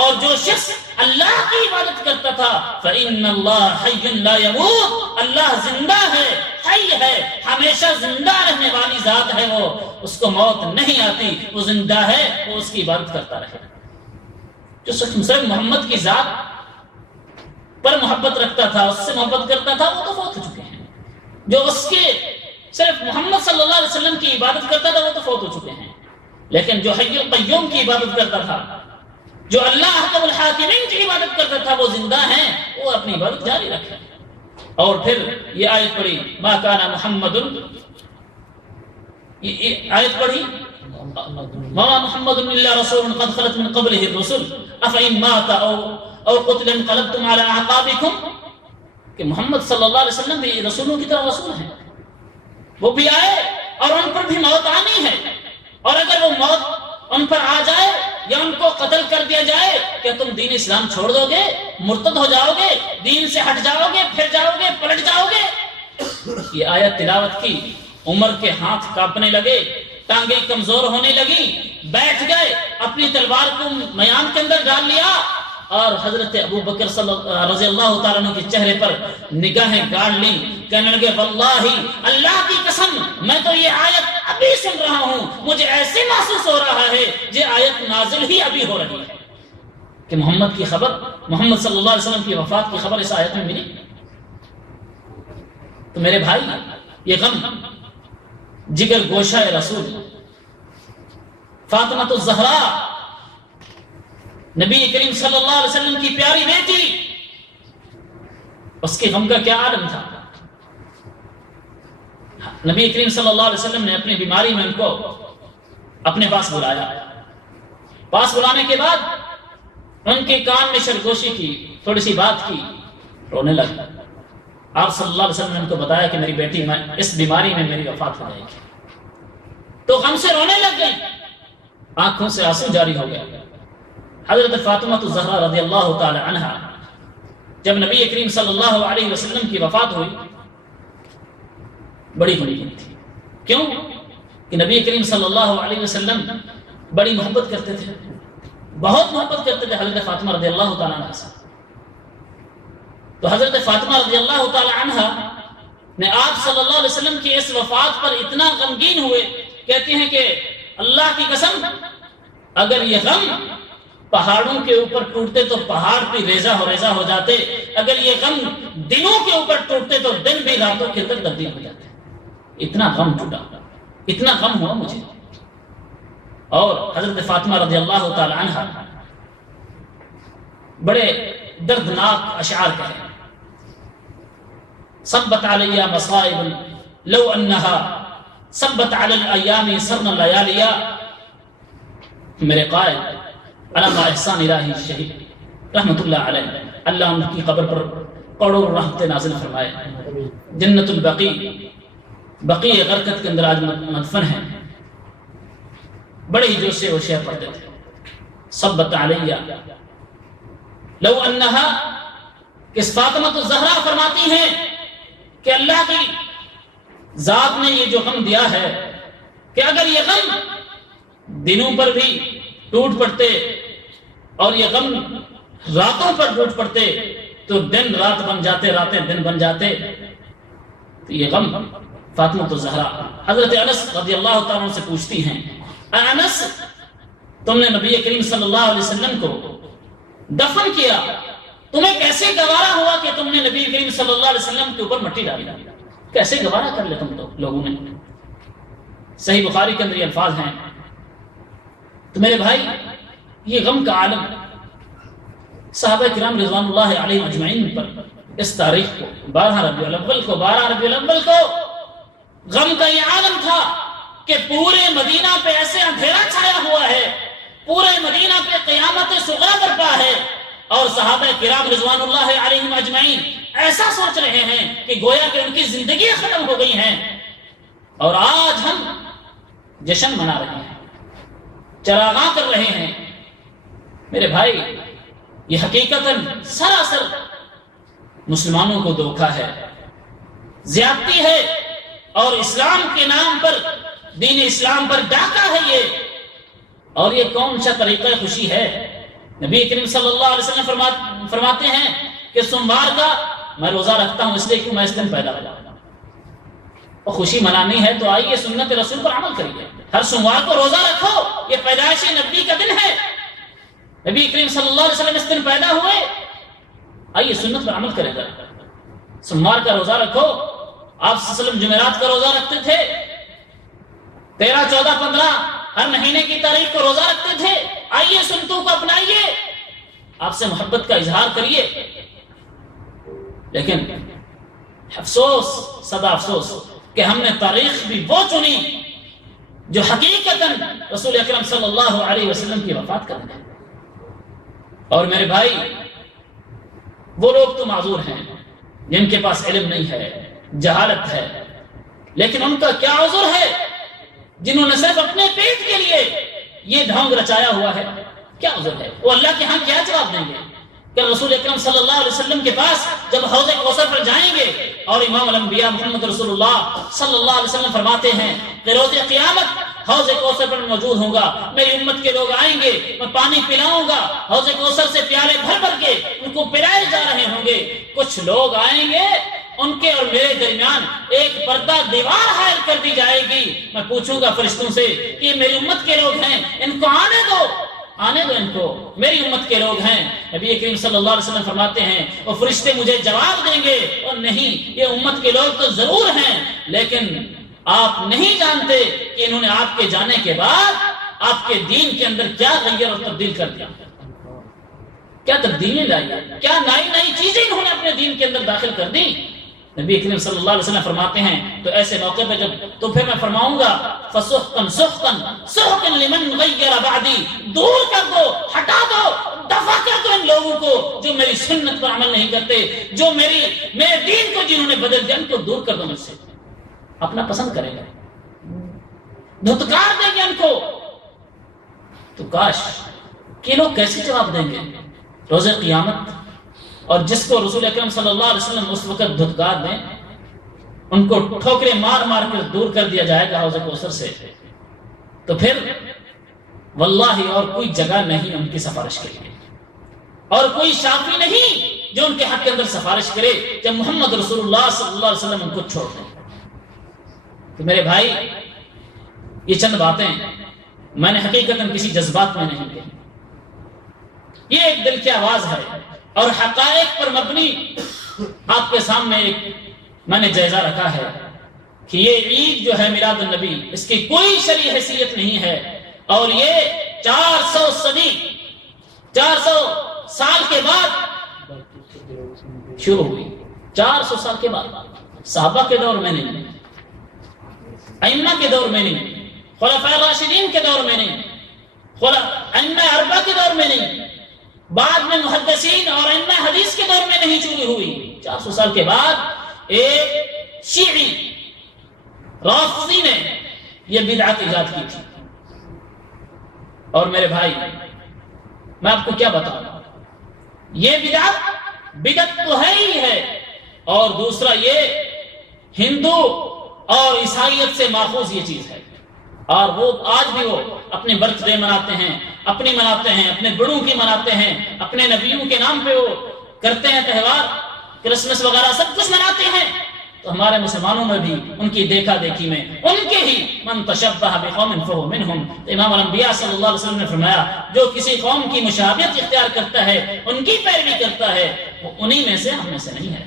اور جو شخص اللہ کی عبادت کرتا تھا فإن اللہ حی لا یموت، اللہ زندہ ہے، حی ہے، ہمیشہ زندہ رہنے والی ذات ہے، وہ اس کو موت نہیں آتی، وہ زندہ ہے، وہ اس کی عبادت کرتا رہے۔ جو صرف محمد کی ذات پر محبت رکھتا تھا، اس سے محبت کرتا تھا، وہ تو فوت ہو چکے ہیں۔ جو اس کے صرف محمد صلی اللہ علیہ وسلم کی عبادت کرتا تھا، وہ تو فوت ہو چکے ہیں۔ لیکن جو حی القیوم کی عبادت کرتا تھا، جو اللہ احکم الحاکمین کی عبادت کرتا تھا، وہ زندہ ہیں، وہ اپنی عبادت جاری رکھے۔ اور پھر یہ آیت پڑھی، ما کان محمد، یہ آیت پڑھی، وما محمد الا رسول قد خلت من قبله الرسل افان مات او قتل انقلبتم على اعقابكم، کہ محمد صلی اللہ علیہ وسلم بھی رسولوں کی طرح رسول ہیں، وہ بھی آئے اور ان پر بھی موت آنی ہے، اور اگر وہ موت ان پر آ جائے یا ان کو قتل کر دیا جائے، کیا تم دین اسلام چھوڑ دو گے، مرتد ہو جاؤ گے، دین سے ہٹ جاؤ گے، پھر جاؤ گے، پلٹ جاؤ گے؟ یہ آیت تلاوت کی، عمر کے ہاتھ کانپنے لگے، ٹانگیں کمزور ہونے لگی، بیٹھ گئے، اپنی تلوار کو میان کے اندر ڈال لیا، اور حضرت ابو بکر رضی اللہ تعالیٰ عنہ کے چہرے پر نگاہیں گاڑ لیں، کہنے لگے واللہ، اللہ کی قسم، میں تو یہ آیت ابھی سن رہا ہوں، مجھے ایسے محسوس ہو رہا ہے یہ آیت نازل ہی ابھی ہو رہی ہے، کہ محمد کی خبر، محمد صلی اللہ علیہ وسلم کی وفات کی خبر اس آیت میں ملی۔ تو میرے بھائی، یہ غم جگر گوشہ رسول فاطمہ الزہرا، نبی کریم صلی اللہ علیہ وسلم کی پیاری بیٹی، اس کے غم کا کیا عالم تھا۔ نبی کریم صلی اللہ علیہ وسلم نے اپنی بیماری میں ان کو اپنے پاس بلایا، پاس بلانے کے بعد ان کے کان میں سرگوشی کی، تھوڑی سی بات کی، رونے لگا۔ آپ صلی اللہ علیہ وسلم نے ان کو بتایا کہ میری بیٹی میں اس بیماری میں میری وفات ہو جائے گی، تو غم سے رونے لگ گئی، آنکھوں سے آنسو جاری ہو گیا۔ حضرت فاطمہ الزہرا رضی اللہ تعالی عنہا جب نبی کریم صلی اللہ علیہ وسلم کی وفات ہوئی، بڑی غمگین تھی۔ کیوں؟ کہ نبی کریم صلی اللہ علیہ وسلم بڑی محبت کرتے تھے، بہت محبت کرتے تھے حضرت فاطمہ رضی اللہ تعالی عنہ سے۔ تو حضرت فاطمہ رضی اللہ تعالی عنہ نے آپ صلی اللہ علیہ وسلم کی اس وفات پر اتنا غمگین ہوئے، کہتے ہیں کہ اللہ کی قسم، اگر یہ غم پہاڑوں کے اوپر ٹوٹتے تو پہاڑ بھی ریزہ ہو جاتے، اگر یہ غم دنوں کے اوپر ٹوٹتے تو دن بھی راتوں کے اندر تبدیل ہو جاتے۔ اتنا غم ٹوٹا، اتنا غم ہوا مجھے. اور حضرت فاطمہ رضی اللہ تعالی عنہ بڑے دردناک اشعار کہیں، صبت علی مصائب لو انها صبت علی الایام سرن الليالیا. میرے قائد علامہ احسان الہی شہید رحمت اللہ علیہ، اللہ ان کی قبر پر کروڑوں رحمتیں نازل فرمائے. جنت البقیع، بقیع غرقت کے اندر آج مدفن ہیں. بڑے ہی جوش سے وہ شعر پڑھتے تھے، صبت علی لو انها، کہ فاطمہ الزہرا فرماتی ہیں کہ اللہ کی ذات نے یہ جو غم دیا ہے کہ اگر یہ غم دنوں پر بھی ٹوٹ پڑتے اور یہ غم راتوں پر ٹوٹ پڑتے تو دن رات بن جاتے، راتیں دن بن جاتے. تو یہ غم فاطمہ الزہرا حضرت انس رضی اللہ تعالیٰ عنہ سے پوچھتی ہیں، انس تم نے نبی کریم صلی اللہ علیہ وسلم کو دفن کیا، تمہیں کیسے گوارا ہوا کہ تم نے نبی کریم صلی اللہ علیہ وسلم کے اوپر مٹی ڈالی؟ کیسے گوارا کر لے تم لوگوں نے؟ صحیح بخاری کے اندر یہ الفاظ ہیں. تو میرے بھائی یہ غم کا عالم صحابہ کرام رضوان اللہ علیہم اجمعین پر اس تاریخ کو 12 ربیع الاول کو غم کا یہ عالم تھا کہ پورے مدینہ پہ ایسے اندھیرا چھایا ہوا ہے، پورے مدینہ پہ قیامت صغریٰ برپا ہے، اور صحابہ کرام رضوان اللہ علیہم اجمعین ایسا سوچ رہے ہیں کہ گویا کہ ان کی زندگی ختم ہو گئی ہیں. اور آج ہم جشن منا رہے ہیں، چراغاں کر رہے ہیں. میرے بھائی یہ حقیقتاً سراسر مسلمانوں کو دھوکا ہے، زیادتی ہے، اور اسلام کے نام پر، دین اسلام پر ڈاکہ ہے یہ. اور یہ کون سا طریقہ خوشی ہے؟ نبی کریم صلی اللہ علیہ وسلم فرماتے ہیں کہ سوموار کا میں روزہ رکھتا ہوں اس لیے کہ میں اس دن پیدا ہوا. اور خوشی منانی ہے تو آئیے سنت رسول پر عمل کریے، ہر سوموار کو روزہ رکھو، یہ پیدائش نبی کا دن ہے، نبی کریم صلی اللہ علیہ وسلم اس دن پیدا ہوئے. آئیے سنت پر عمل کرے گا. سوموار کا روزہ رکھو. آپ صلی اللہ علیہ وسلم جمعرات کا روزہ رکھتے تھے، 13، 14، 15 ہر مہینے کی تاریخ کو روزہ رکھتے تھے. آئیے سنتوں کو اپنائیے، آپ سے محبت کا اظہار کریے. لیکن افسوس، سدا افسوس کہ ہم نے تاریخ بھی وہ چنی جو حقیقتاً رسول اکرم صلی اللہ علیہ وسلم کی وفات کر دیں. اور میرے بھائی وہ لوگ تو معذور ہیں جن کے پاس علم نہیں ہے، جہالت ہے، لیکن ان کا کیا عذر ہے جنہوں نے صرف اپنے پیٹ کے لیے یہ ڈھونگ رچایا ہوا ہے؟ کیا عذر ہے؟ وہ اللہ کے ہاں کیا جواب دیں گے کہ رسول اکرم صلی اللہ علیہ وسلم کے پاس جب حوض کوثر پر جائیں گے اور امام الانبیاء محمد رسول اللہ صلی اللہ علیہ وسلم فرماتے ہیں کہ روز قیامت حوض کوثر پر موجود ہوں گا، میری امت کے لوگ آئیں گے، میں پانی پلاؤں گا، حوض کوثر سے پیالے بھر بھر کے ان کو پلائے جا رہے ہوں گے. کچھ لوگ آئیں گے، ان کے اور میرے درمیان ایک پردہ دیوار حائل کر دی جائے گی. میں پوچھوں گا فرشتوں سے کہ یہ میری امت کے لوگ ہیں، ان کو آنے دو، آنے دو ان کو، میری امت کے لوگ ہیں. نبی کریم صلی اللہ علیہ وسلم فرماتے ہیں وہ فرشتے مجھے جواب دیں گے، اور نہیں، یہ امت کے لوگ تو ضرور ہیں، لیکن آپ نہیں جانتے کہ انہوں نے آپ کے جانے کے بعد آپ کے دین کے اندر کیا غیر اور تبدیل کر دیا، کیا تبدیلی لائی، کیا نئی چیزیں انہوں نے اپنے دین کے اندر داخل کر دی. نبی کریم صلی اللہ علیہ وسلم فرماتے ہیں تو ایسے موقع پہ تو پھر میں فرماؤں گا فسحقا سحقا سحقا لمن غیر بعدی، دور کر دو، ہٹا دو، دفع کر دو ان لوگوں کو جو میری سنت پر عمل نہیں کرتے، جو میرے دین کو جنہوں نے بدل دیا، ان کو دور کر دو مجھ سے. اپنا پسند کریں گے، دھتکار دیں گے ان کو. تو کاش کہ لوگ کیسے جواب دیں گے روز قیامت؟ اور جس کو رسول اکرم صلی اللہ علیہ وسلم اس وقت دھتکار دیں، ان کو ٹھوکریں مار مار کر دور کر دیا جائے گا حوض کوثر سے، تو پھر واللہ اور کوئی جگہ نہیں ان کی سفارش کے لیے، اور کوئی شافی نہیں جو ان کے حق کے اندر سفارش کرے جب محمد رسول اللہ صلی اللہ علیہ وسلم ان کو چھوڑ دیں. تو میرے بھائی یہ چند باتیں میں نے حقیقتاً کسی جذبات میں نہیں کہی، یہ ایک دل کی آواز ہے اور حقائق پر مبنی آپ کے سامنے ایک میں نے جائزہ رکھا ہے. کہ یہ عید جو ہے میلاد النبی اس کی کوئی شرعی حیثیت نہیں ہے، اور یہ 400 سال کے بعد شروع ہوئی، 400 سال کے بعد، صحابہ کے دور میں نہیں، ائمہ کے دور میں نہیں، خلفاء راشدین کے دور میں نہیں، ائمہ اربعہ کے دور میں نہیں، بعد میں محدثین اور ائمہ حدیث کے دور میں نہیں شروع ہوئی، 400 سال کے بعد ایک شیعی رافضی نے یہ بدعت ایجاد کی تھی۔ اور میرے بھائی میں آپ کو کیا بتاؤں، یہ بدعت تو ہے ہی ہے، اور دوسرا یہ ہندو اور عیسائیت سے ماخوذ یہ چیز ہے، اور وہ آج بھی وہ اپنے برتھ ڈے مناتے ہیں، اپنے بڑوں کی مناتے ہیں، اپنے نبیوں کے نام پہ وہ کرتے ہیں تہوار، کرسمس وغیرہ سب کچھ مناتے ہیں۔ تو ہمارے مسلمانوں میں بھی ان کی دیکھا دیکھی میں ان کے ہی من تشبہ بقوم فہو منہم، تو امام الانبیاء صلی اللہ علیہ وسلم نے فرمایا جو کسی قوم کی مشابہت اختیار کرتا ہے، ان کی پیروی کرتا ہے، وہ انہی میں سے، ہم میں سے نہیں ہے۔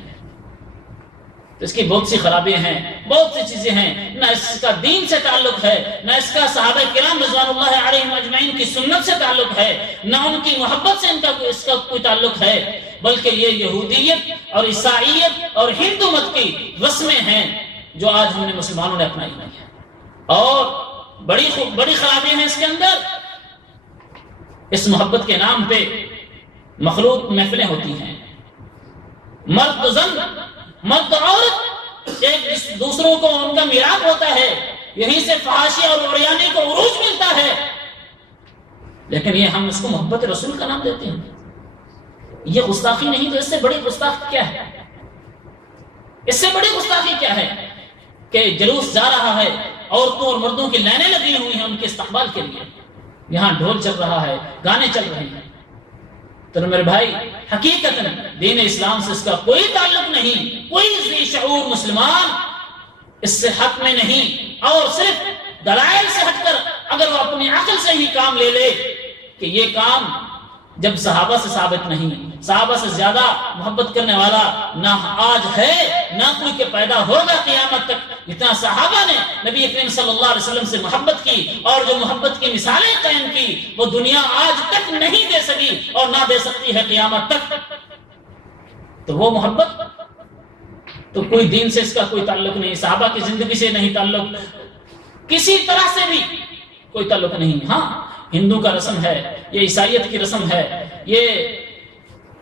تو اس کی بہت سی خرابیاں ہیں، بہت سی چیزیں ہیں، نہ اس کا دین سے تعلق ہے، نہ اس کا صحابہ کرام رضوان اللہ علیہم اجمعین کی سنت سے تعلق ہے، نہ ان کی محبت سے اس کا کوئی تعلق ہے، بلکہ یہ یہودیت اور عیسائیت اور ہندو مت کی رسمیں ہیں جو آج ہم نے مسلمانوں نے اپنائی ہوئی ہیں، اور بڑی خرابیاں ہیں اس کے اندر۔ اس محبت کے نام پہ مخلوط محفلیں ہوتی ہیں، مرد زن، مرد عورت ایک دوسروں کو ان کا میراث ہوتا ہے، یہیں سے فحاشی اور عریانی کو عروج ملتا ہے، لیکن یہ ہم اس کو محبت رسول کا نام دیتے ہیں۔ یہ گستاخی نہیں تو اس سے بڑی گستاخی کیا ہے؟ اس سے بڑی گستاخی کیا ہے کہ جلوس جا رہا ہے، عورتوں اور مردوں کی لائنیں لگی ہوئی ہیں ان کے استقبال کے لیے، یہاں ڈھول چل رہا ہے، گانے چل رہے ہیں۔ تو میرے بھائی حقیقت دین اسلام سے اس کا کوئی تعلق نہیں، کوئی ذی شعور مسلمان اس سے حق میں نہیں، اور صرف دلائل سے ہٹ کر اگر وہ اپنی عقل سے ہی کام لے لے کہ یہ کام جب صحابہ سے ثابت نہیں، صحابہ سے زیادہ محبت کرنے والا نہ آج ہے نہ کوئی کہ پیدا ہوگا قیامت تک، اتنا صحابہ نے نبی کریم صلی اللہ علیہ وسلم سے محبت کی، اور جو محبت کی مثالیں قائم کی وہ دنیا آج تک نہیں دے سکی اور نہ دے سکتی ہے قیامت تک۔ تو وہ محبت تو کوئی دین سے اس کا کوئی تعلق نہیں، صحابہ کی زندگی سے نہیں تعلق، کسی طرح سے بھی کوئی تعلق نہیں۔ ہاں ہندو کا رسم ہے، یہ عیسائیت کی رسم ہے، یہ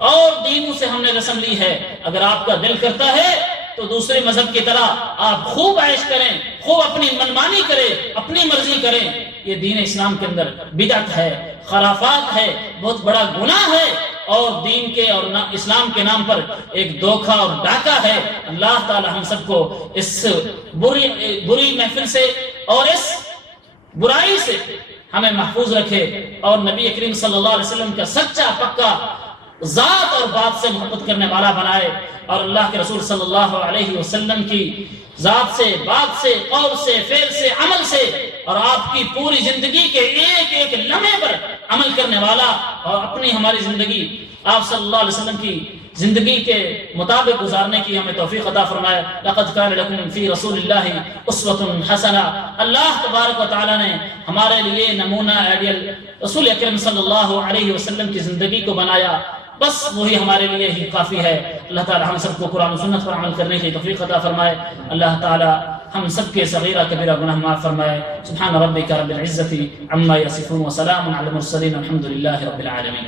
اور دینوں سے ہم نے رسم لی ہے، اگر آپ کا دل کرتا ہے تو دوسرے مذہب کی طرح آپ خوب عیش کریں، خوب اپنی منمانی کریں، اپنی مرضی کریں، یہ دین اسلام کے اندر بدعت ہے، خرافات ہے، بہت بڑا گناہ ہے، اور دین کے اور اسلام کے نام پر ایک دھوکہ اور ڈاکہ ہے۔ اللہ تعالی ہم سب کو اس بری محفل سے اور اس برائی سے ہمیں محفوظ رکھے، اور نبی کریم صلی اللہ علیہ وسلم کا سچا پکا ذات اور بات سے محبت کرنے والا بنائے، اور اللہ کے رسول صلی اللہ علیہ وسلم کی ذات سے، بات سے، قول سے، فعل سے، عمل سے، اور آپ کی پوری زندگی کے ایک ایک لمحے پر عمل کرنے والا، اور اپنی ہماری زندگی آپ صلی اللہ علیہ وسلم کی زندگی کے مطابق گزارنے کی ہمیں توفیق عطا فرمائے۔ لقد کان لکم فی رسول اللہ اسوۃ حسنہ، اللہ تبارک و تعالی نے ہمارے لیے نمونہ آئیڈیل رسول اکرم صلی اللہ علیہ وسلم کی زندگی کو بنایا، بس وہی ہمارے لیے ہی کافی ہے۔ اللہ تعالی ہم سب کو قرآن و سنت پر عمل کرنے کی توفیق عطا فرمائے۔ اللہ تعالی ہم سب کے صغیرہ کبیرہ گناہ معاف فرمائے۔ سبحان ربک رب العزۃ عما یصفون وسلام علی المرسلین الحمد للہ رب العالمین۔